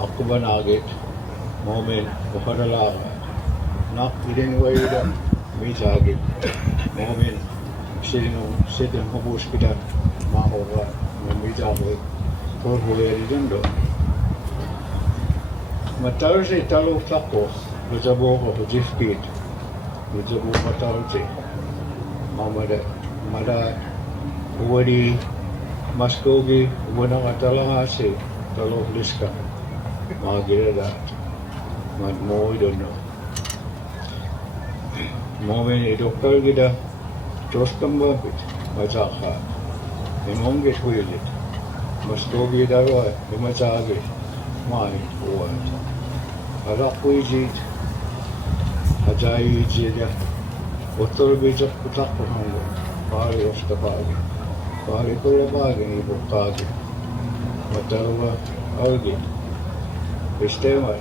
Akubanagit, Momin, Opadalaga, Nak eating away them, Mijagit, Momin, sitting Hobuskida, Mahova, Mijagit, Porhueri Dundo. Matarzi Talu Flako, Luzabo of Jifkit, Luzabu Matarzi, Mada, Uwadi. Muscogee, Winang Atalahasi, Talo Liska, Magirada, Mat Mo, I don't know. Momen Idokkalgida, Toskambabit, Mazaka, Imongit Willit, Muscogee Dawa, Imazagit, Mai, Uwat, Alapuijit, Ajai Jida, Otolbijak Putapahango, Pari of the Pagi. Pari ko la bagay ibo kagi. Matalawa algi. Sistema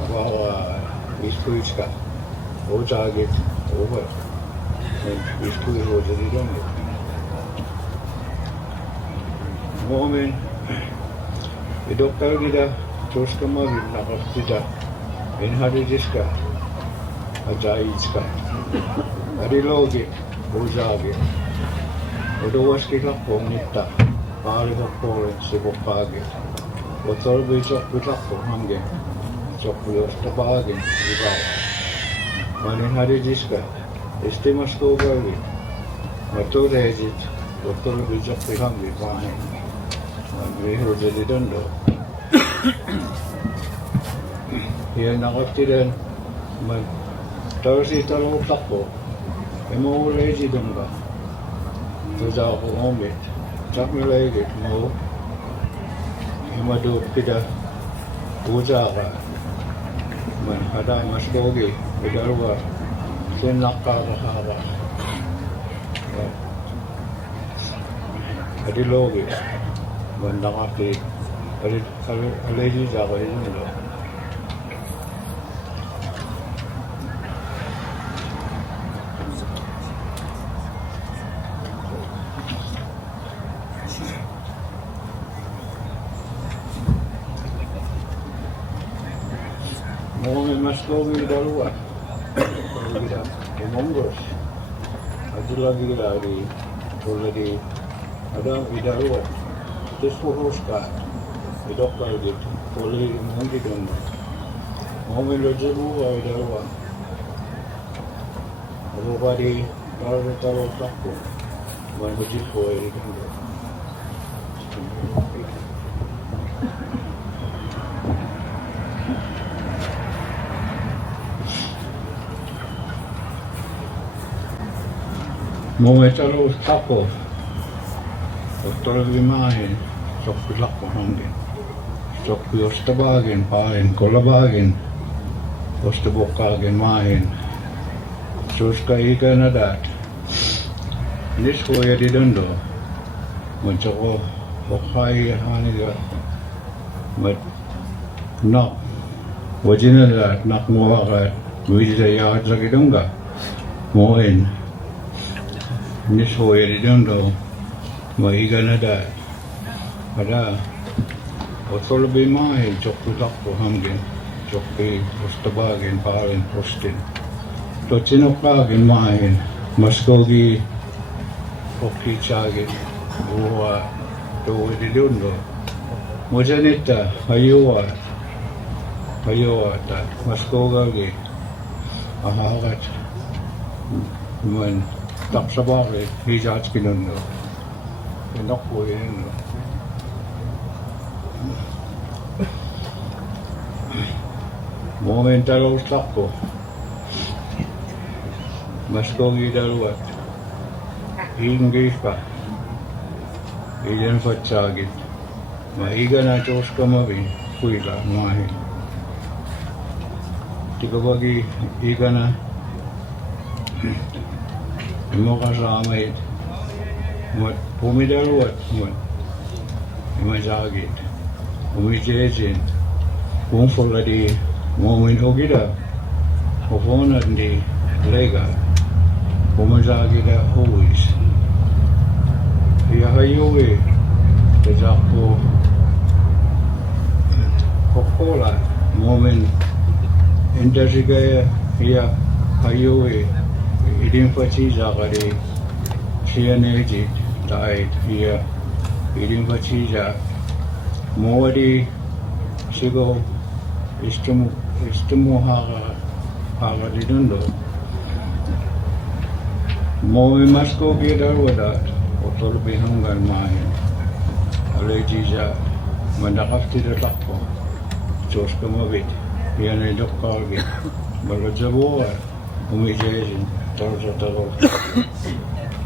abawa iskuiska. Ojagit over. Iskui ojari dongo. Momen Doktor kita terus kemarin nakap kita inharidiska ajaitska adilogi buzagi odowas kita pongita pari hokore sibokage otol bijak ko hange chokuyos tabage ibaw manin haridiska estimas ko gagi matulejit otol bijak ko hange pahe Magriho jadi dondo. Yan nakatiran mag terus italo takbo. Emo leji donga. Tuja ko omit. Tak lagi mo. Imado kita puja ka. Man hada Muscogee idarwa sinakka ka. Adi logi. Banda kaki, already jaga ini loh. Mau Muscogee daluan, kalau kita Monggos, ada lagi dari, kalau di ada daluan. This photo sky, the doctor did, fully mounted on the moment of the blue, I don't want. Nobody, not a fellow couple, one which is for a moment of couple, Doctor Vimahin. Sokkulak ko hangin. Sokku ostabagin, pahin, kolabagin. Ostabokagin, mahin. Suska ika na dat. Nis ko ya di dondo. Mansako bokay haniga. Mat nak. Wajina dat nak muwakat. Wajida yakat lagi dongga. Moin. Nis ko ya di dondo. Maiga na dat. Ada otol lebih mahal coklat ko hangin coklat ostabagin parin postin to cinokagin mahal Muscogee oki chagin buwa to di dundo mojanita hayuwa ta Muscogee ahagat man tak sabagin hijat kinundo pinakpo yun Momentalo takko. Muscogee daluat. Ingis pa. Iyan fatsagit. Maiga na tos kamabi. Kuila mahi. Tika bagi iga na. Imo kasamait. Mat pumidaluat. Mat. Imazagit. Umijejin. Kung di Momen ogida, ofona di lega, komaza gida always. Iya hayuwe, tejako, kokola, momen indasigaya, iya hayuwe, idin faci zakari, siya nejit, taid, iya, idin faci zak, mawadi, sigo, istimu haga di dundo. Mau Muscogee darurat, otol lebih hanggan main. Alejija, mendakaf tidak takpo. Jos kemabit, yang hidup kalgi. Berjabuah, umijajin, terus.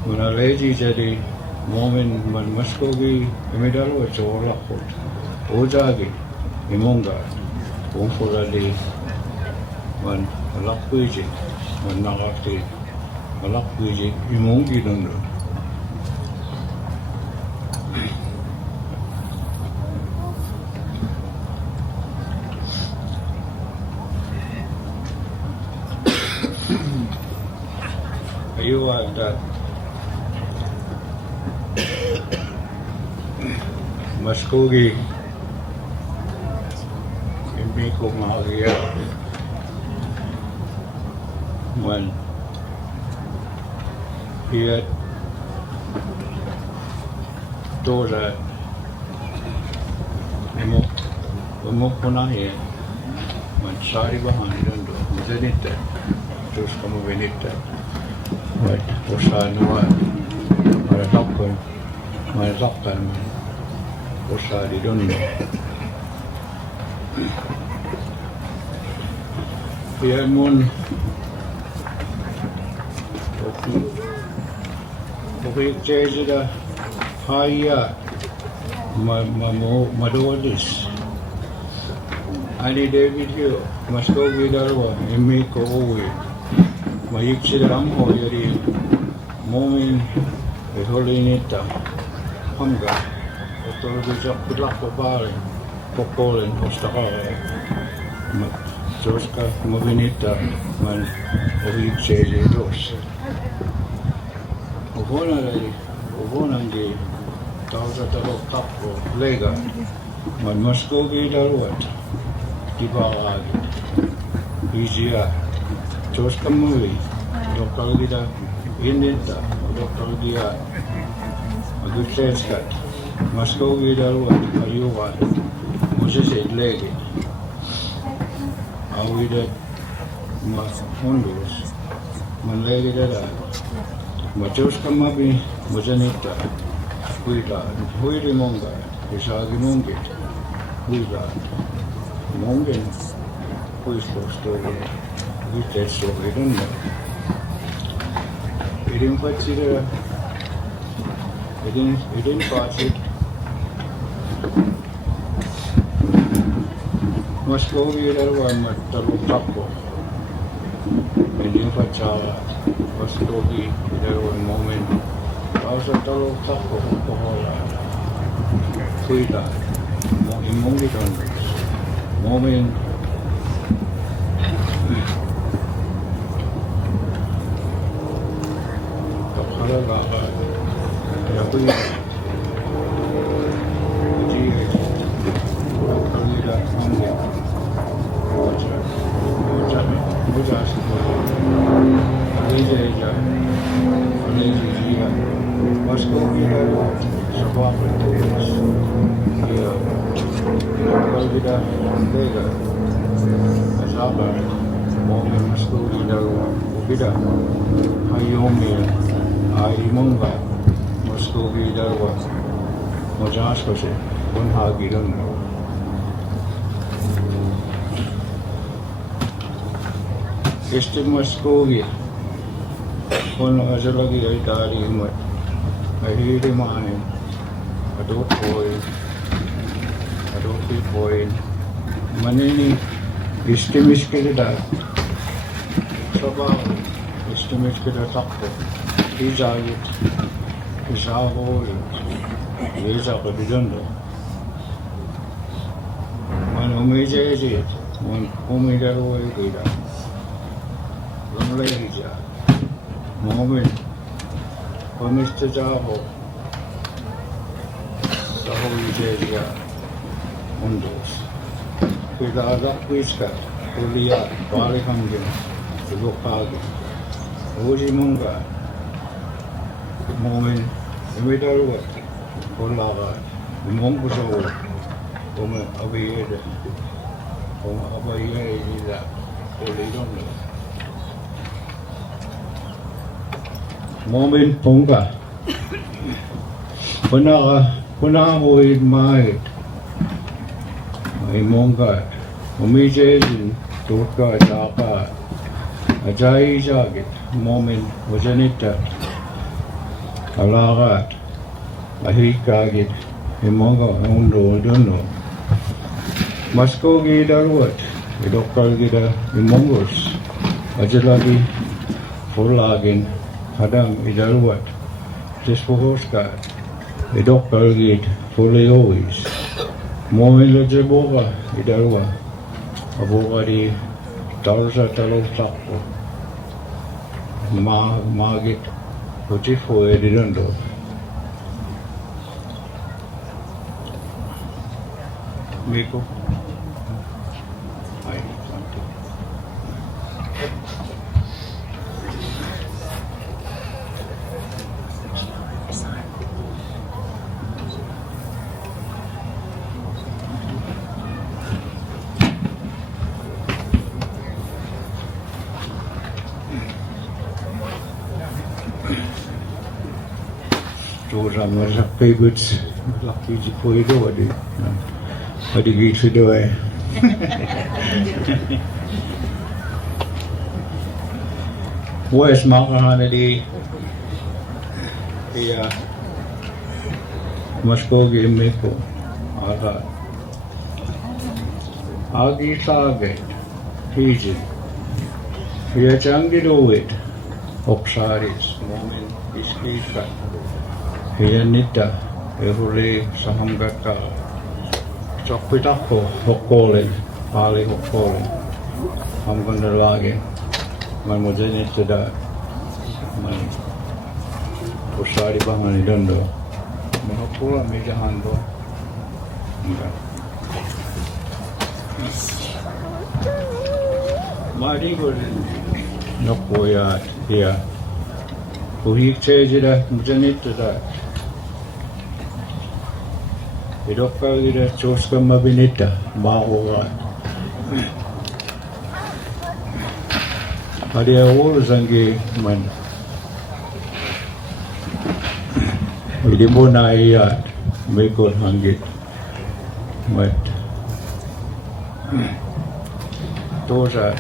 Menaleji jadi momen Muscogee emidarurat seolah kot. Ojagi, imonga. Kung di man lakpuji man nakakti lakpuji imungi dondo ayo ada Muscogee Miko Mahagia. When he had told that Emo Punahe, when Sari Bahan, Zenita, just come over Venita, but Osanua, or a doctor, my doctor, Osari Dundo. He had one. Okay, change the higher Madolis. I need David here. Muscogee, Darwa, and make away. My Yixiram or Yari Momin, the Holinita, Hunger, authorities up to Lakabari, Popol and Postahara, Joska, Movinita, and Ovic Dos. Ovonangi, Tulsa Talo Capo, Lega, when Muscogee Darwat, Tibalag, Easier, Joska Movie, Dr. Gida, Indita, Dr. Gia, a good sense cut, Muscogee Darwat, Ayuva, Moses Legi. How we did Honduras, Malay did that. Majoska Mabi, Mozanita, Huila, Huili Monga, Isagi Mungit, Huila, Mongan, Huisto story, which is so we don't know. It didn't patch it, it didn't patch it. Muscogee, there were Matalu Tapo, and in Pachava, Muscogee, there were moment. Also, Talo Tapo, Pohola, Huila, Mongiton, moment. Kapala, Yapuya. Muscogee, there was Mvskoke, Unhagi, don't know. Este Muscogee, one Azalagi, I died in what I hear him on him. I don't feel for him. Manini, Istimiskida, Sabah, Istimiskida Tapo, he's out it. Isavo, he's up a bidundo. One Omija, one Omida away, one lady, moment for Mr. Javo, the whole Jaja, Undos. With the other Whisker, Ulia, Bali Hangin, the Lopagi, Ujimunga, moment. The middle work, Polava, the Mongozo, Oma Abayeda, Oma Abayeda, Polidono. Moment Ponga. Punaho in my Monga, Omijay, Turka, Japa, Ajay Jagit, moment was an it. Alagat, Ahikagit, Himonga, Undo, Duno. Muscogee, Darwat, the Dr. Gida, Himongos, Ajalabi, Fulagin, Hadam, Idarwat, Tispohoska, the Dr. Gid, fully always. Momila Jabova, Idarwa, Abovadi, Tulsa Talo Tapo, Margit. Tifo Edidondo. Miko. those are my favorites. Lucky to put it over there. But the geeks do it. Where's Muscogee? Yeah. Muscogee Miko. Alright. Agi Saget. Fiji. Here Changi do it. Oxaris. Moment. Iskisa. Here Nita. Evoli Sahamgaka. Chokpitako. Hokolin. Ali Hokolin. I'm going to log in. Man mo dyan ito da. Man. Usari ba nga ni Dondo? Mahapura may jahan do. Mari ko rin. Naku ya. Yeah. Kuhik cheji da. Mo dyan ito da. Idok ka gira. Chos ka mabinita. Mako ka. Hari awal zangi man. Hindi mo na iya may kon hanggit. Mat. Tosa.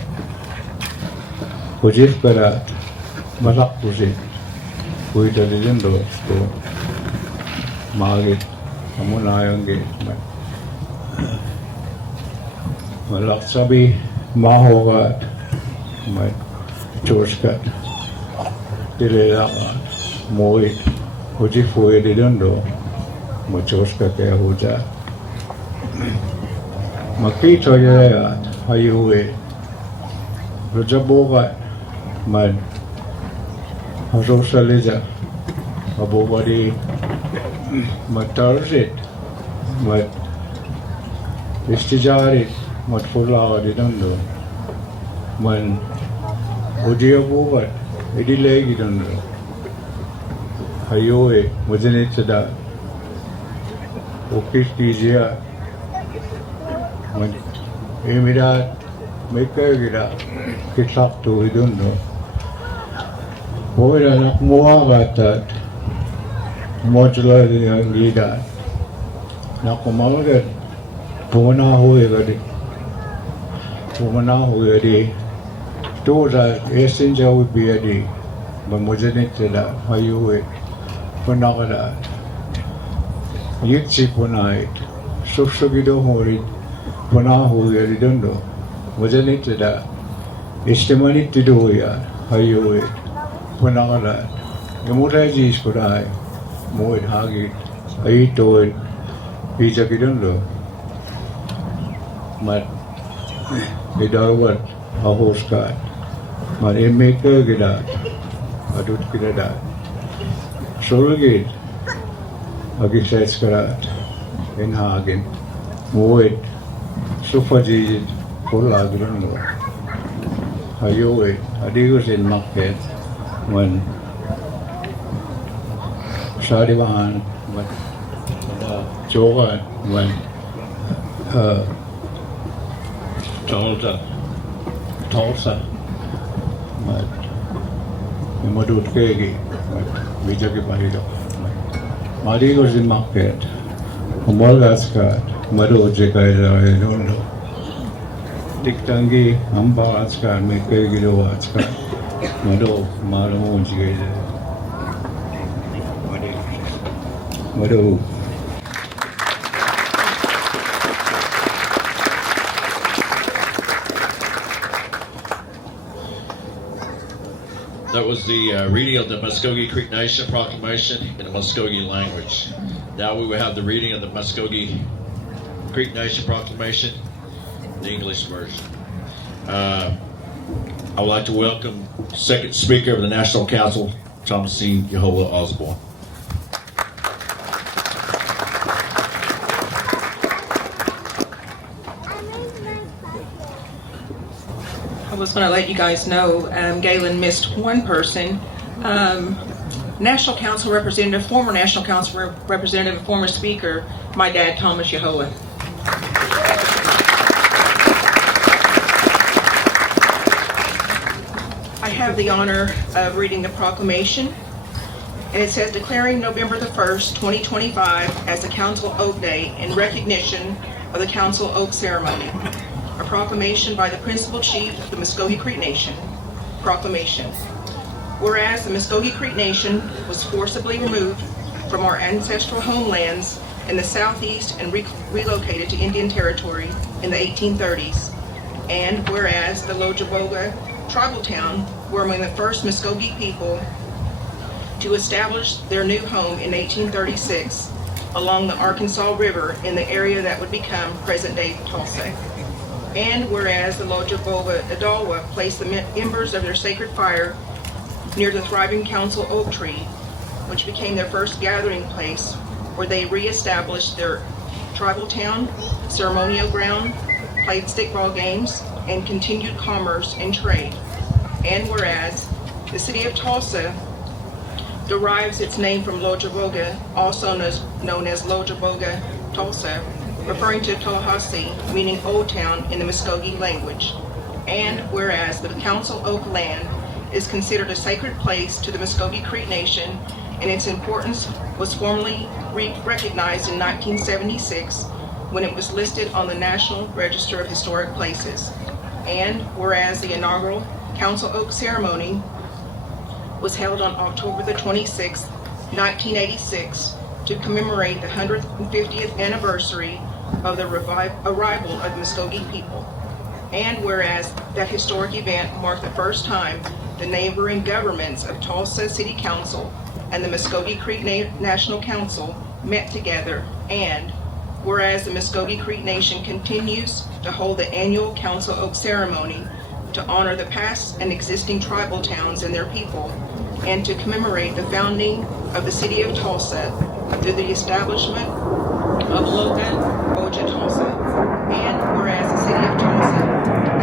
Kujit karat. Malak kujit. Kuy talilin do. So. Magit. Kamu na yung git. Malak sabi. Maho kat. Mat. Choskat, Tirelaka, Moit, Hojifue de Dundo, Machoska Huja. Makito Yaya, Hayue, Rajaboga, Mad, Hazosalija, Abobadi, Matarzit, Mat, Istijarit, Matfula de Dundo, Man. Ujiya bukat, edi lagi dando. Hayoe, mujane sada. Okis kijiya. Emira, meka gira, kisak tu idundo. Hoira nak mua gatat. Mojla yang gida. Nak kumalgat. Pumana hoye gadi. Pumana hoye gadi. Those are essential would be a day, but Mojanita, Hayue, Punagada, Yitsi Punait, Susugido Horit, Punahu, Yaridundo, Mojanita, Estimani to do ya, Hayue, Punagada, the Mutaji Spurai, Moed Hagit, Aito, Pijakidundo, but the dog a host card. Man maker gida, adut gida. Solgate, agisets karat, in Hagen, Moed, Sufaji, Polagruno. Hayoe, Adigos in market, when Shadivan, when Joga, when Tulsa. Madut kegi, bijaki pahilo. Mari goes in market. Umolgaskat, Madu Jekaiza Redondo. Tiktangi, Ambaratska, Mekegilo Atska, Madu, Malamu Jigaiza. Madu. That was the reading of the Muscogee Creek Nation Proclamation in the Muscogee language. Now we will have the reading of the Muscogee Creek Nation Proclamation, the English version. I would like to welcome second speaker of the National Council, Thomasine Yehola Osborne. I was going to let you guys know, Galen missed one person. National Council representative, former National Council representative, and former speaker, my dad, Thomas Yehola. I have the honor of reading the proclamation. And it says declaring November the 1st, 2025 as the Council Oak Day in recognition of the Council Oak Ceremony. A proclamation by the Principal Chief of the Muscogee Creek Nation. Proclamation. Whereas the Muscogee Creek Nation was forcibly removed from our ancestral homelands in the southeast and relocated to Indian Territory in the 1830s. And whereas the Lojaboga tribal town were among the first Muscogee people to establish their new home in 1836 along the Arkansas River in the area that would become present-day Tulsa. And whereas the Lojaboga Adalwa placed the embers of their sacred fire near the thriving Council Oak Tree, which became their first gathering place where they re-established their tribal town, ceremonial ground, played stickball games, and continued commerce and trade. And whereas the city of Tulsa derives its name from Lojaboga, also known as Lojaboga, Tulsa, referring to Tallahassee, meaning Old Town in the Muscogee language. And whereas the Council Oak land is considered a sacred place to the Muscogee Creek Nation, and its importance was formally recognized in 1976 when it was listed on the National Register of Historic Places. And whereas the inaugural Council Oak ceremony was held on October the 26th, 1986, to commemorate the 150th anniversary of the arrival of the Muscogee people. And whereas that historic event marked the first time the neighboring governments of Tulsa City Council and the Mvskoke Creek National Council met together, and whereas the Mvskoke Creek Nation continues to hold the annual Council Oak ceremony to honor the past and existing tribal towns and their people, and to commemorate the founding of the City of Tulsa through the establishment of Oja Tulsa. And whereas the City of Tulsa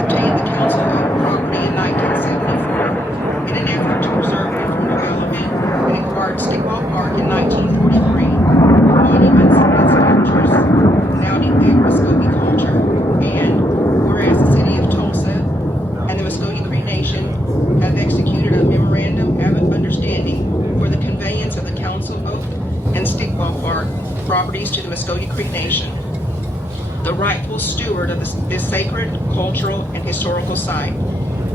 obtained the Council Oak property in 1974 in an effort to preserve it from development and acquired Stickball Park in 1943, where monuments and sculptures now depict Muscogee culture. And whereas the City of Tulsa and the Mvskoke Creek Nation have executed a memorandum of understanding for the conveyance of the Council Oak and Stickball Park properties to the Mvskoke Creek Nation, the rightful steward of this sacred, cultural, and historical site,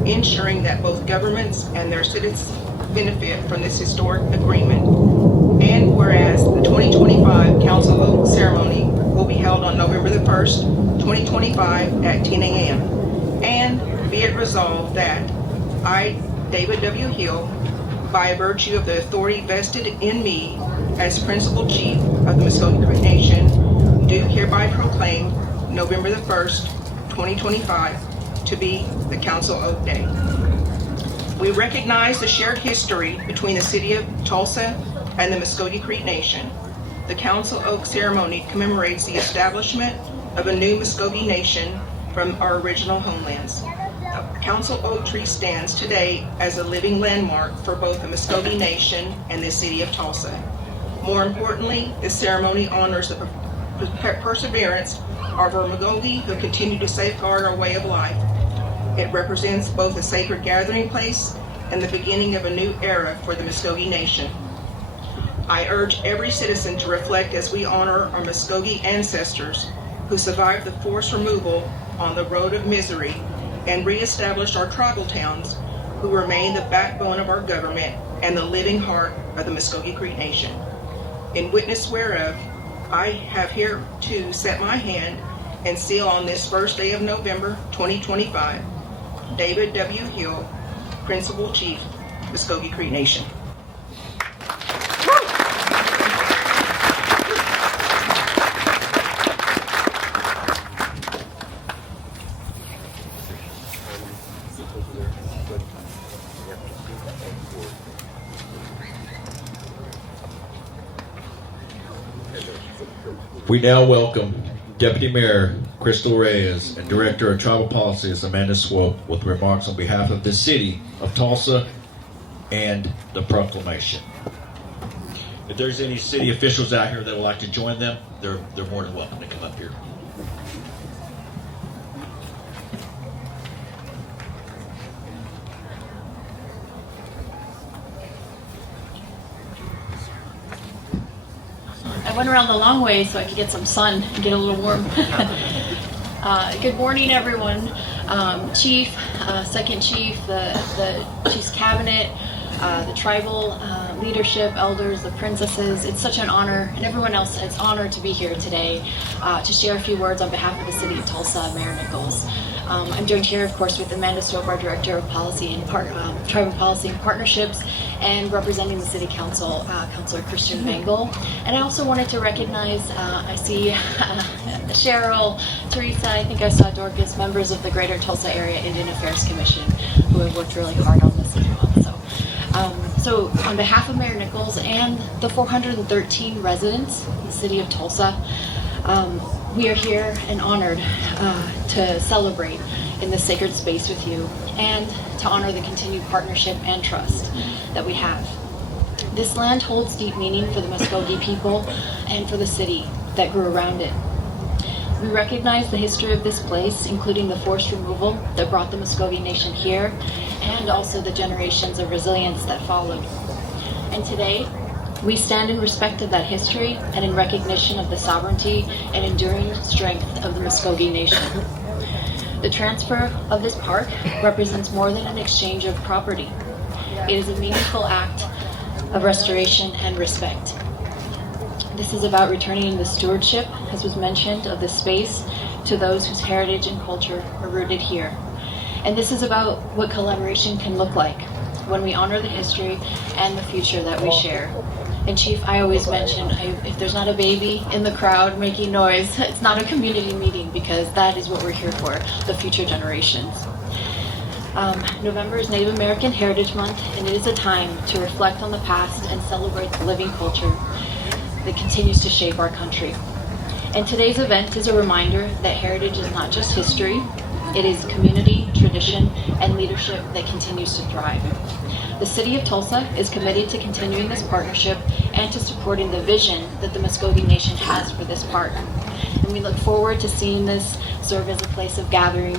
ensuring that both governments and their citizens benefit from this historic agreement. And whereas the 2025 Council Oak ceremony will be held on November the 1st, 2025 at 10 a.m. And be it resolved that I, David W. Hill, by virtue of the authority vested in me as Principal Chief of the Mvskoke Creek Nation, do hereby proclaim November the 1st, 2025 to be the Council Oak Day. We recognize the shared history between the City of Tulsa and the Mvskoke Creek Nation. The Council Oak ceremony commemorates the establishment of a new Muscogee Nation from our original homelands. Council Oak Tree stands today as a living landmark for both the Muscogee Nation and the City of Tulsa. More importantly, this ceremony honors the perseverance of our Mvskoke who continue to safeguard our way of life. It represents both a sacred gathering place and the beginning of a new era for the Muscogee Nation. I urge every citizen to reflect as we honor our Muscogee ancestors who survived the forced removal on the road of misery and reestablished our tribal towns, who remain the backbone of our government and the living heart of the Mvskoke Creek Nation. In witness whereof, I have here to set my hand and seal on this first day of November 2025, David W. Hill, Principal Chief, Mvskoke Creek Nation. We now welcome Deputy Mayor Crystal Reyes and Director of Tribal Policies Amanda Swope with remarks on behalf of the City of Tulsa and the proclamation. If there's any city officials out here that would like to join them, they're more than welcome to come up here. I went around the long way so I could get some sun and get a little warm. Good morning, everyone. Chief, Second Chief, the Chief's Cabinet, the tribal leadership, elders, the princesses. It's such an honor, and everyone else, it's an honor to be here today to share a few words on behalf of the City of Tulsa, Mayor Nichols. I'm joined here, of course, with Mvskoke, our Director of Policy and Tribal Policy and Partnerships, and representing the City Council, Councilor Christian Bengal. And I also wanted to recognize, I see Cheryl, Teresa, I think I saw Dorcas, members of the Greater Tulsa Area Indian Affairs Commission, who have worked really hard on this as well. So on behalf of Mayor Nichols and the 413 residents in the City of Tulsa, we are here and honored to celebrate in this sacred space with you and to honor the continued partnership and trust that we have. This land holds deep meaning for the Muscogee people and for the city that grew around it. We recognize the history of this place, including the forced removal that brought the Muscogee Nation here, and also the generations of resilience that followed. And today, we stand in respect of that history and in recognition of the sovereignty and enduring strength of the Muscogee Nation. The transfer of this park represents more than an exchange of property. It is a meaningful act of restoration and respect. This is about returning the stewardship, as was mentioned, of the space to those whose heritage and culture are rooted here. And this is about what collaboration can look like when we honor the history and the future that we share. And Chief, I always mention, if there's not a baby in the crowd making noise, it's not a community meeting, because that is what we're here for, the future generations. November is Native American Heritage Month, and it is a time to reflect on the past and celebrate the living culture that continues to shape our country. And today's event is a reminder that heritage is not just history, it is community, tradition, and leadership that continues to thrive. The City of Tulsa is committed to continuing this partnership and to supporting the vision that the Muscogee Nation has for this park. And we look forward to seeing this serve as a place of gathering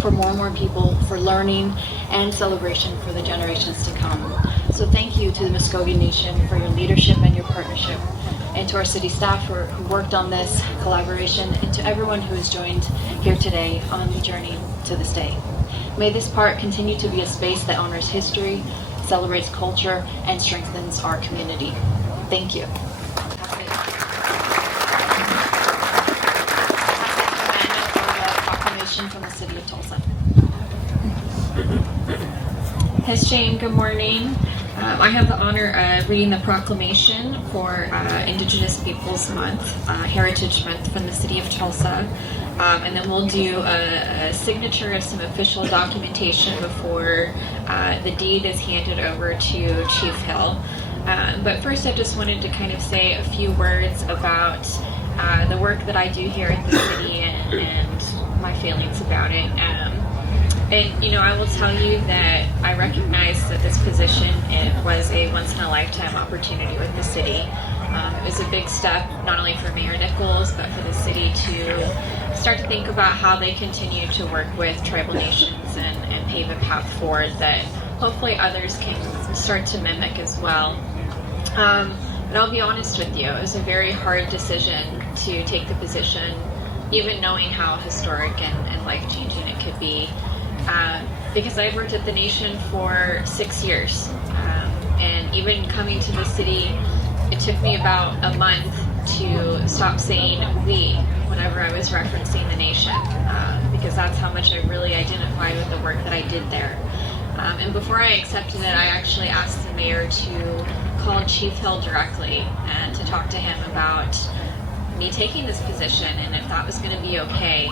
for more and more people, for learning and celebration for the generations to come. So thank you to the Muscogee Nation for your leadership and your partnership, and to our city staff who worked on this collaboration, and to everyone who has joined here today on the journey to this day. May this park continue to be a space that honors history, celebrates culture, and strengthens our community. Thank you. Proclamation from the City of Tulsa. Ms. Jane, good morning. I have the honor of reading the proclamation for Indigenous Peoples Month, Heritage Month from the City of Tulsa. And then we'll do a signature of some official documentation before the deed is handed over to Chief Hill. But first, I just wanted to kind of say a few words about the work that I do here at the city and my feelings about it. And, you know, I will tell you that I recognize that this position, it was a once-in-a-lifetime opportunity with the city. It was a big step, not only for Mayor Nichols, but for the city to start to think about how they continue to work with tribal nations and pave a path forward that hopefully others can start to mimic as well. But I'll be honest with you, it was a very hard decision to take the position, even knowing how historic and life-changing it could be. Because I worked at the nation for 6 years, and even coming to the city, it took me about a month to stop saying we whenever I was referencing the nation, because that's how much I really identified with the work that I did there. And before I accepted it, I actually asked the mayor to call Chief Hill directly and to talk to him about me taking this position and if that was going to be okay.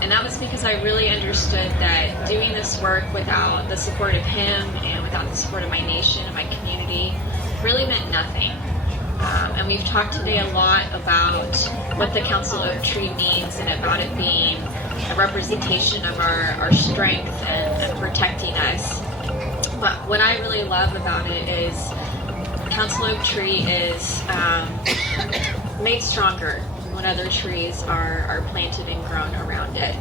And that was because I really understood that doing this work without the support of him and without the support of my nation and my community really meant nothing. And we've talked today a lot about what the Council Oak Tree means and about it being a representation of our strength and protecting us. But what I really love about it is Council Oak Tree is made stronger when other trees are planted and grown around it.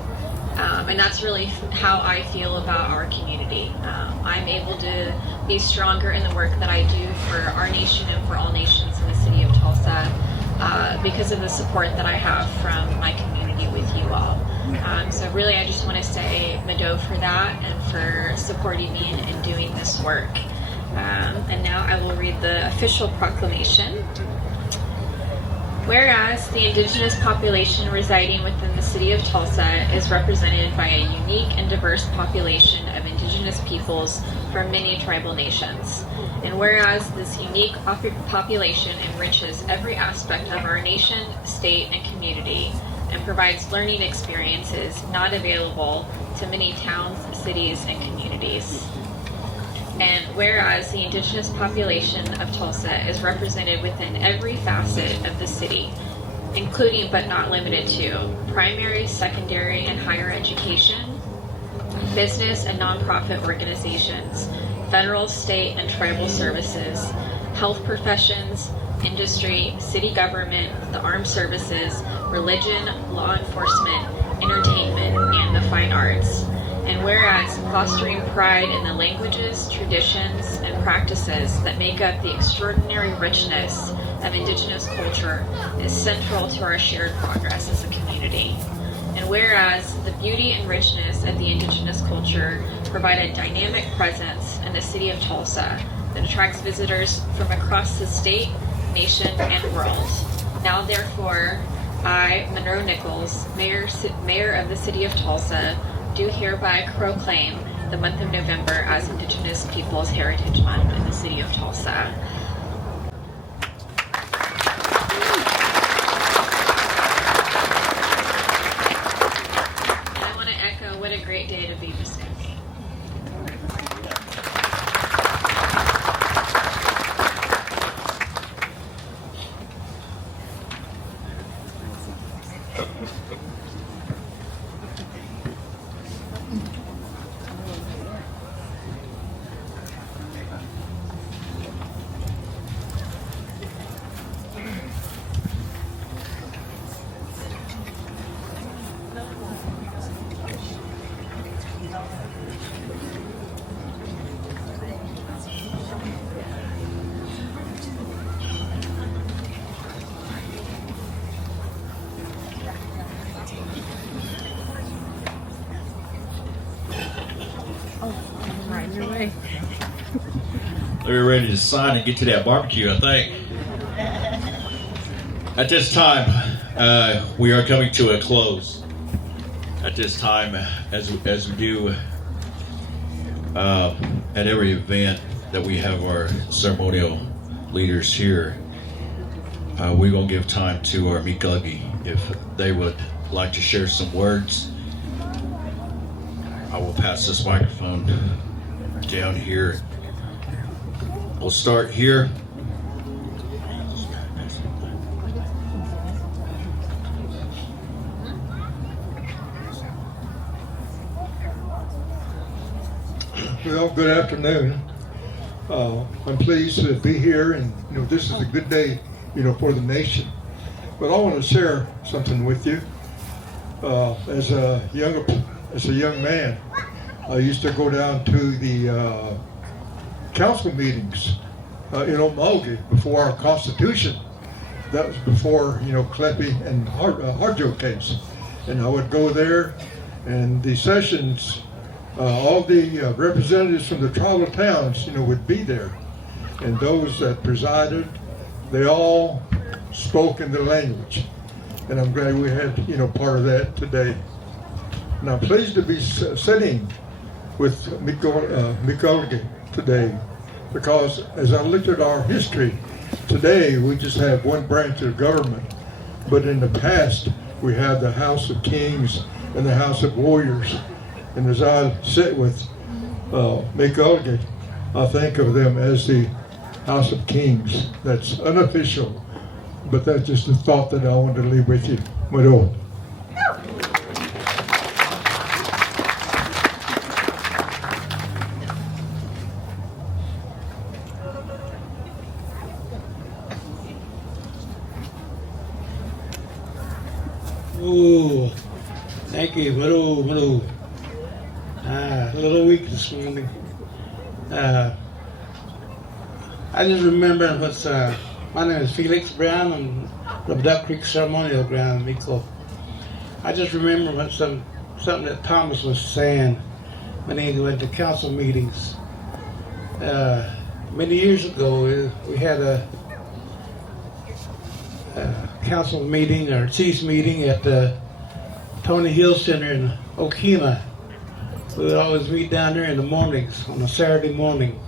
And that's really how I feel about our community. I'm able to be stronger in the work that I do for our nation and for all nations in the City of Tulsa. Tulsa because of the support that I have from my community with you all. So really, I just want to say Mado for that and for supporting me in doing this work. And now I will read the official proclamation. Whereas the indigenous population residing within the city of Tulsa is represented by a unique and diverse population of indigenous peoples from many tribal nations. And whereas this unique population enriches every aspect of our nation, state, and community, and provides learning experiences not available to many towns, cities, and communities. And whereas the indigenous population of Tulsa is represented within every facet of the city, including but not limited to primary, secondary, and higher education, business and nonprofit organizations, federal, state, and tribal services, health professions, industry, city government, the armed services, religion, law enforcement, entertainment, and the fine arts. And whereas fostering pride in the languages, traditions, and practices that make up the extraordinary richness of indigenous culture is central to our shared progress as a community. And whereas the beauty and richness of the indigenous culture provide a dynamic presence in the city of Tulsa that attracts visitors from across the state, nation, and world. Now therefore, I, Monroe Nichols, Mayor of the City of Tulsa, do hereby proclaim the month of November as Indigenous Peoples Heritage Month in the City of Tulsa. And I want to echo what a great day to be Mvskoke. We're ready to sign and get to that barbecue, I think. At this time, we are coming to a close. At this time, as we do at every event that we have our ceremonial leaders here, we're going to give time to our Muscogee if they would like to share some words. I will pass this microphone down here. We'll start here. Well, good afternoon. I'm pleased to be here, and this is a good day, for the nation. But I want to share something with you. As a young man, I used to go down to the council meetings in Muscogee before our Constitution. That was before Kleppe and Harjo case, and I would go there, and the sessions. All the representatives from the tribal towns, would be there, and those that presided, they all spoke in their language, and I'm glad we had, part of that today. And I'm pleased to be sitting with Mvskoke today, because as I looked at our history, today we just have one branch of government, but in the past we had the House of Kings and the House of Warriors. And as I sit with Mvskoke, I think of them as the House of Kings. That's unofficial, but that's just a thought that I wanted to leave with you. Mado. Oh, thank you, Mado. A little weak this morning. I just remember what's My name is Felix Brown. I'm from Duck Creek Ceremonial Ground, Mvskoke. I just remember something that Thomas was saying when he went to council meetings. Many years ago, we had a council meeting or chiefs meeting at the Tony Hill Center in Okima. We would always meet down there in the mornings on a Saturday morning,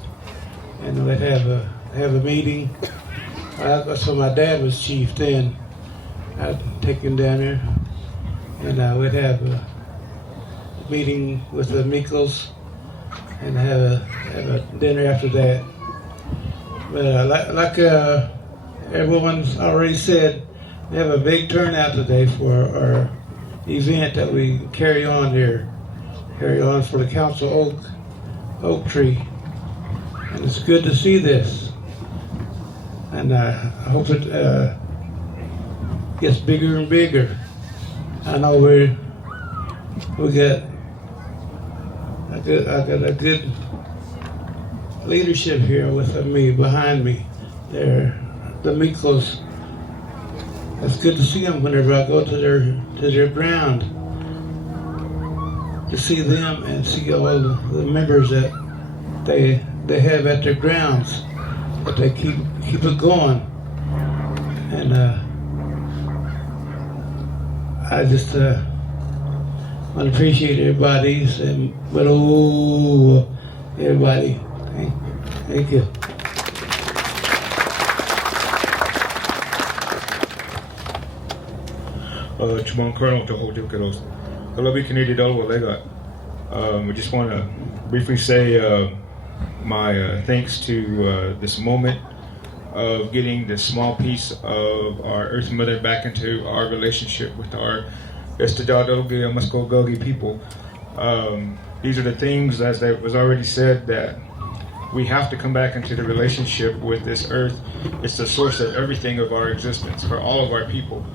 and we'd have a meeting. That's when my dad was chief then. I'd take him down there, and we'd have a meeting with the Mikos and have a dinner after that. But like everyone's already said, we have a big turnout today for our event that we carry on for the council oak tree. And it's good to see this. And I hope it gets bigger and bigger. I know we got a good leadership here with me, behind me. They're the Miklos. It's good to see them whenever I go to their ground, to see them and see all the members that they have at their grounds, but they keep it going. And I just want to appreciate everybody, but everybody, thank you. Chumon Colonel to hold Kalos. Kalabi Canadian Dollar Legat. I just want to briefly say my thanks to this moment of getting this small piece of our Earth Mother back into our relationship with our Estadadolgi and Muscogee people. These are the things, as was already said, that we have to come back into the relationship with this earth. It's the source of everything of our existence for all of our people.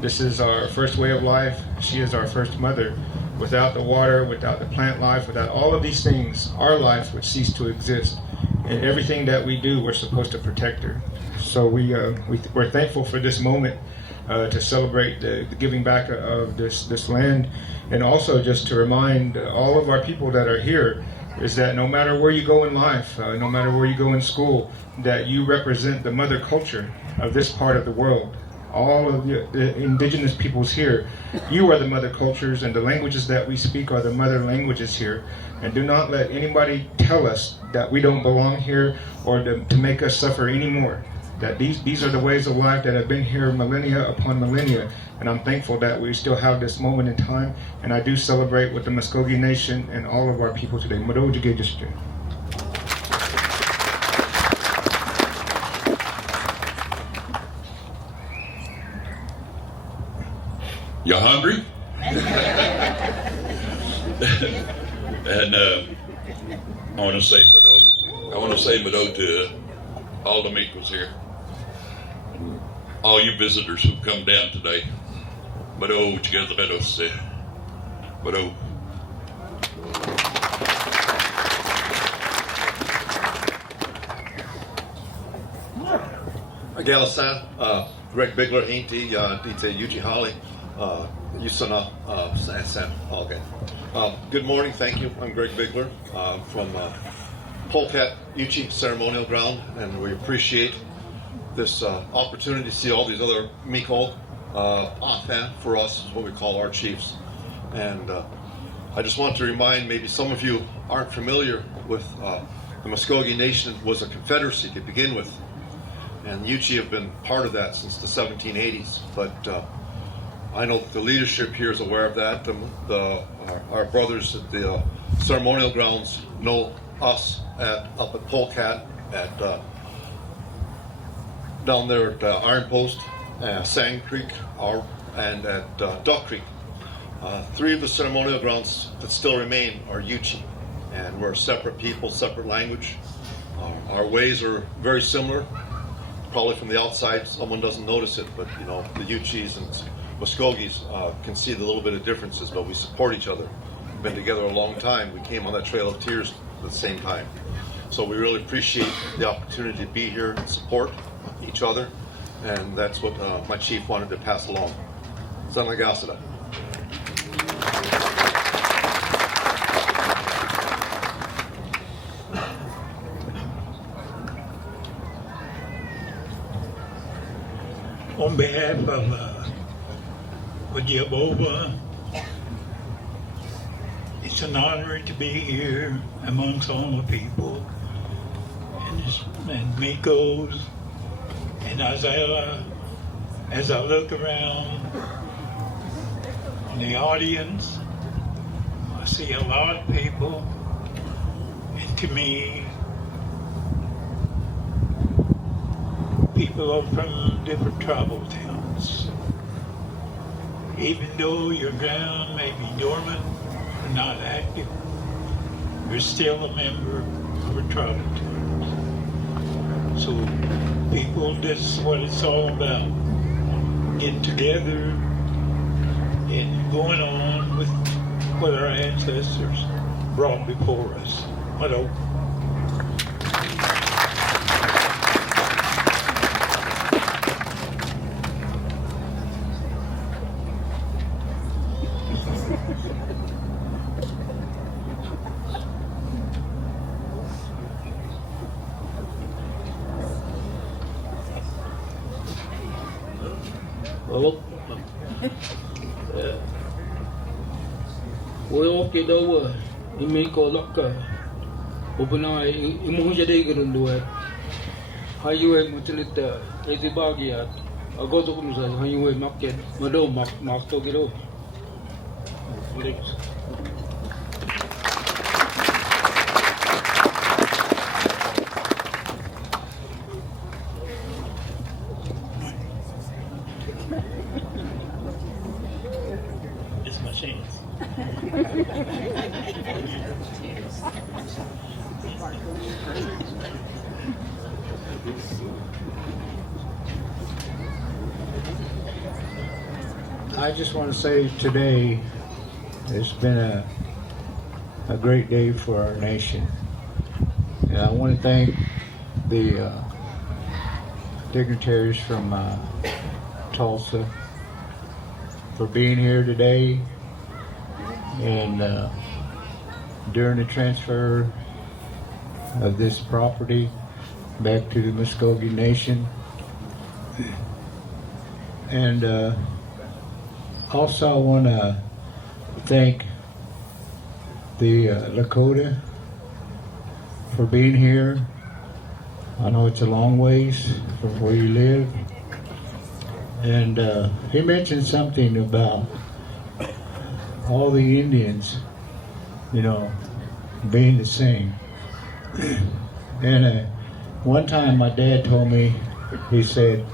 This is our first way of life. She is our first mother. Without the water, without the plant life, without all of these things, our life would cease to exist. And everything that we do, we're supposed to protect her. So we're thankful for this moment to celebrate the giving back of this land, and also just to remind all of our people that are here is that no matter where you go in life, no matter where you go in school, that you represent the mother culture of this part of the world. All of the indigenous peoples here, you are the mother cultures, and the languages that we speak are the mother languages here. And do not let anybody tell us that we don't belong here or to make us suffer anymore. That these are the ways of life that have been here millennia upon millennia. And I'm thankful that we still have this moment in time. And I do celebrate with the Muscogee Nation and all of our people today. Mvskoke district. You hungry? And I want to say Mado to all the Mikos here, all you visitors who come down today. Mado together, Mado. Galasa, Greg Bigler, Ainti, Dite Yuji Holly. Yusana San. Okay. Good morning. Thank you. I'm Greg Bigler from Polecat Uchi Ceremonial Ground, and we appreciate this opportunity to see all these other Miko for us is what we call our chiefs. And I just want to remind, maybe some of you aren't familiar with the Muscogee Nation was a confederacy to begin with, and Uchi have been part of that since the 1780s. But I know the leadership here is aware of that. Our brothers at the ceremonial grounds know us up at Polecat, down there at Iron Post, Sand Creek, and at Duck Creek. Three of the ceremonial grounds that still remain are Uchi, and we're a separate people, separate language. Our ways are very similar. Probably from the outside, someone doesn't notice it, but you know, the Uchis and Muskogees can see the little bit of differences, but we support each other. We've been together a long time. We came on that Trail of Tears at the same time. So we really appreciate the opportunity to be here and support each other, and that's what my chief wanted to pass along. San Lagasada. On behalf of Wajibova, it's an honor to be here amongst all the people, and Mikos, and as I look around in the audience, I see a lot of people, and to me, people are from different tribal towns. Even though your ground may be dormant or not active, you're still a member of a tribal town. So people, this is what it's all about. Getting together and going on with what our ancestors brought before us. Hello. Well, okay, though, you make a lock. Open eye, Imuja Degan, highway Mutilita, Edibagia, a go to highway market, Madame Mvskoke. It's my chance. I just want to say today it's been a great day for our nation. And I want to thank the dignitaries from Tulsa for being here today, and during the transfer of this property back to the Muscogee Nation. And also I want to thank the Lakota for being here. I know it's a long ways from where you live. And he mentioned something about all the Indians, you know, being the same. And one time my dad told me, he said,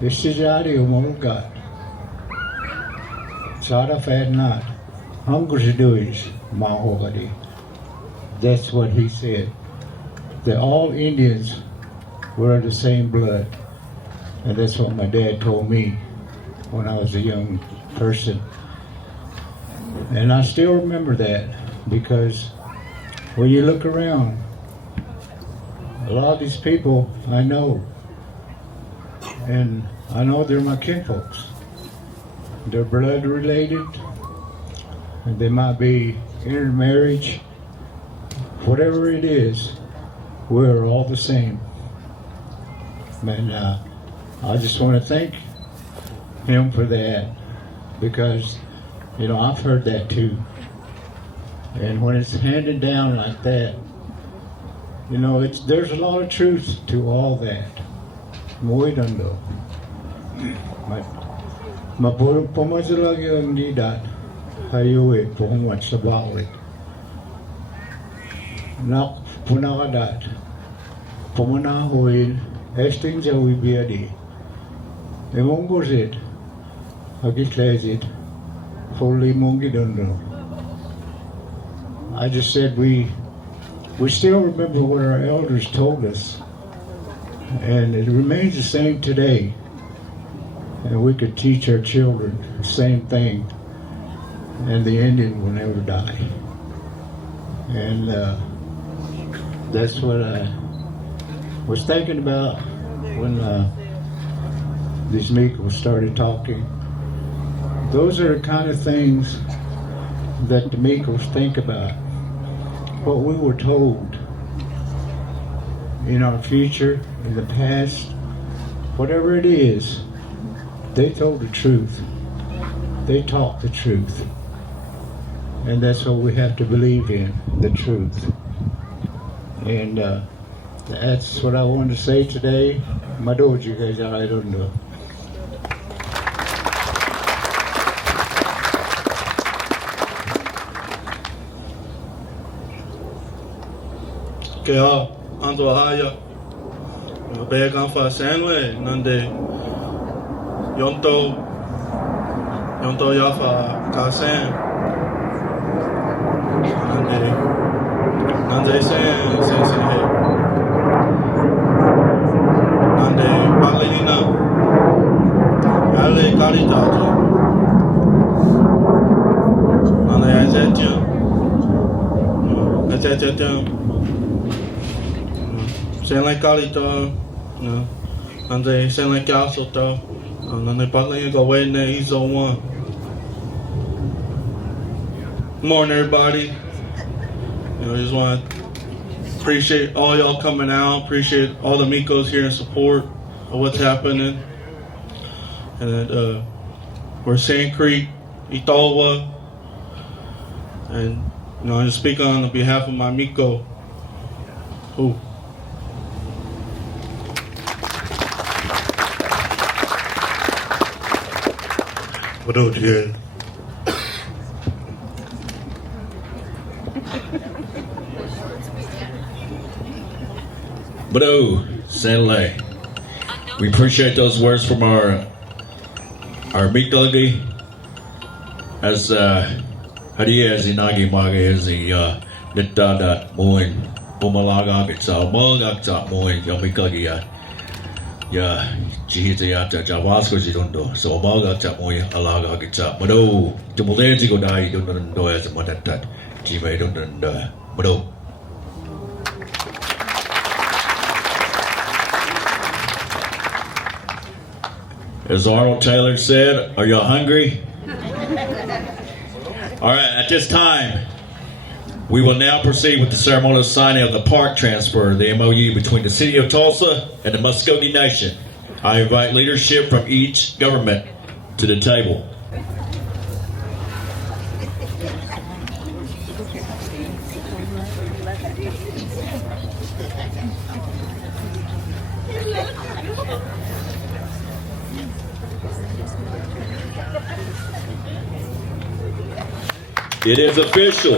"Ishijari umulgat, Sara Fadnat, Hungursduis Mahogadi." That's what he said. That all Indians were of the same blood. And that's what my dad told me when I was a young person. And I still remember that, because when you look around, a lot of these people I know, and I know they're my kinfolks. They're blood related, and they might be intermarriage. Whatever it is, we're all the same. And I just want to thank him for that, because, you know, I've heard that too. And when it's handed down like that, you know, there's a lot of truth to all that. Muy dando. Mapuro pumasalag yung nidat, hayuwe puhumat sa bawit. Nak punakadat, pumanahuin, esting jawi biadi. Emonggosit, hagitlezit, fully mongidondo. I just said we still remember what our elders told us, and it remains the same today. And we could teach our children the same thing, and the Indian will never die. And That's what I was thinking about when these Mikos started talking. Those are the kind of things that the Mikos think about. What we were told in our future, in the past, whatever it is, they told the truth. They taught the truth. And that's what we have to believe in, the truth. And that's what I wanted to say today. Madoji guys, I don't know. Kaya ando haya be kan fa senwe nande yonto ya fa ka sen nande sen he nande balina ale karita nande ajetja sen like kalita no nande sen like kasota nande balina go away ne he's on one. Morning, everybody. You know, I just want to appreciate all y'all coming out. Appreciate all the Mikos here in support of what's happening. And we're Sand Creek, Itawa, and you know, I just speak on behalf of my Miko. Ooh. What up, here? Bado, Sanlay. We appreciate those words from our Muscogee. As Hadia as Inagi Maga is the Nittada Moin Bumalaga Gitsa Mulgakta Moin Yamikagi Ya Jihitayata Javasko Jidundo. So Malgata Moin Alaga Gitsa Bado Jumulenzi go die don't know as a Madatat Jime don't Bado. As Arnold Taylor said, are y'all hungry? All right, at this time, we will now proceed with the ceremonial signing of the park transfer, the MOU between the City of Tulsa and the Muscogee Nation. I invite leadership from each government to the table. It is official.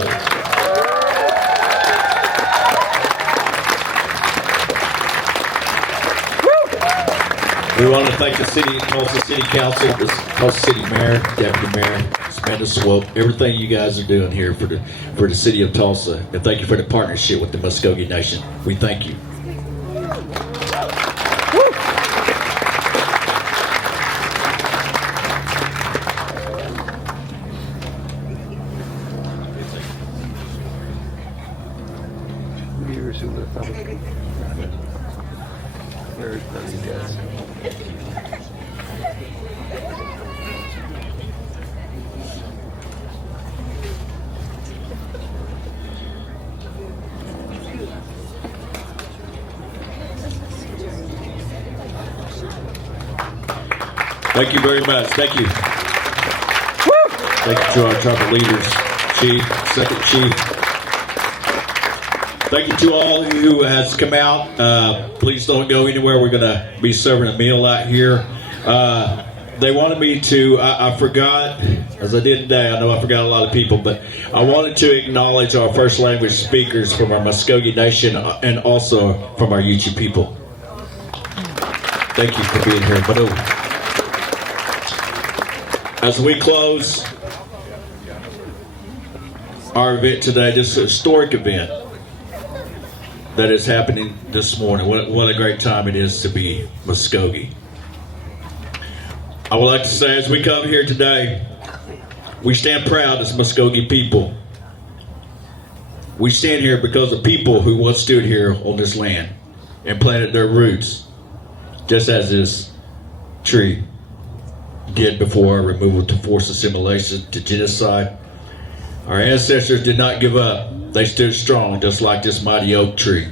We want to thank the City of Tulsa City Council, the Tulsa City Mayor, Deputy Mayor, Samantha Swope, everything you guys are doing here for the City of Tulsa. And thank you for the partnership with the Muscogee Nation. We thank you. Thank you very much. Thank you. Thank you to our tribal leaders, Chief, Second Chief. Thank you to all who has come out. Please don't go anywhere. We're going to be serving a meal out here. They wanted me to, I forgot, as I did today, I know I forgot a lot of people, but I wanted to acknowledge our first language speakers from our Muscogee Nation and also from our Yuchi people. Thank you for being here. As we close our event today, this historic event that is happening this morning, what a great time it is to be Muscogee. I would like to say, as we come here today, we stand proud as Muscogee people We stand here because of people who once stood here on this land and planted their roots, just as this tree did before our removal to forced assimilation to genocide. Our ancestors did not give up. They stood strong, just like this mighty oak tree,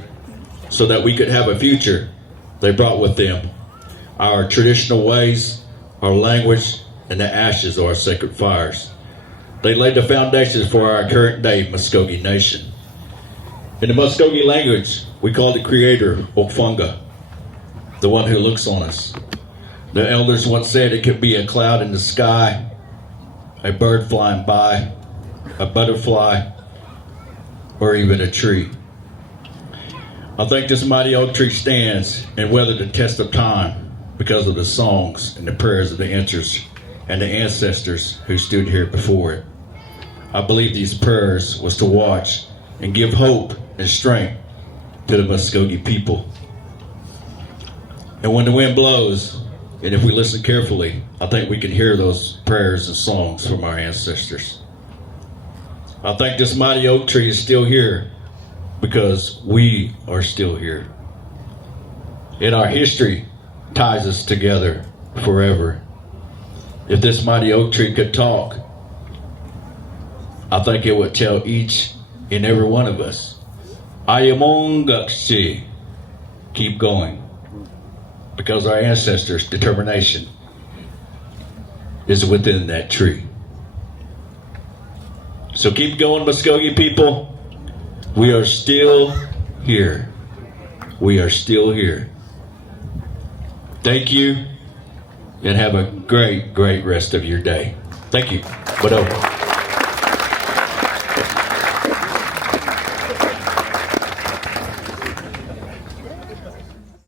so that we could have a future. They brought with them our traditional ways, our language, and the ashes of our sacred fires. They laid the foundations for our current day Muscogee nation. In the Muscogee language, we call the creator Okfunga, the one who looks on us. The elders once said it could be a cloud in the sky, a bird flying by, a butterfly, or even a tree. I think this mighty oak tree stands and weathered the test of time because of the songs and the prayers of the ancestors and the ancestors who stood here before it. I believe these prayers was to watch and give hope and strength to the Muscogee people. And when the wind blows, and if we listen carefully, I think we can hear those prayers and songs from our ancestors. I think this mighty oak tree is still here because we are still here. And our history ties us together forever. If this mighty oak tree could talk, I think it would tell each and every one of us, Mvskoke, keep going. Because our ancestors' determination is within that tree. So keep going, Muscogee people. We are still here. We are still here. Thank you, and have a great, great rest of your day. Thank you. But over.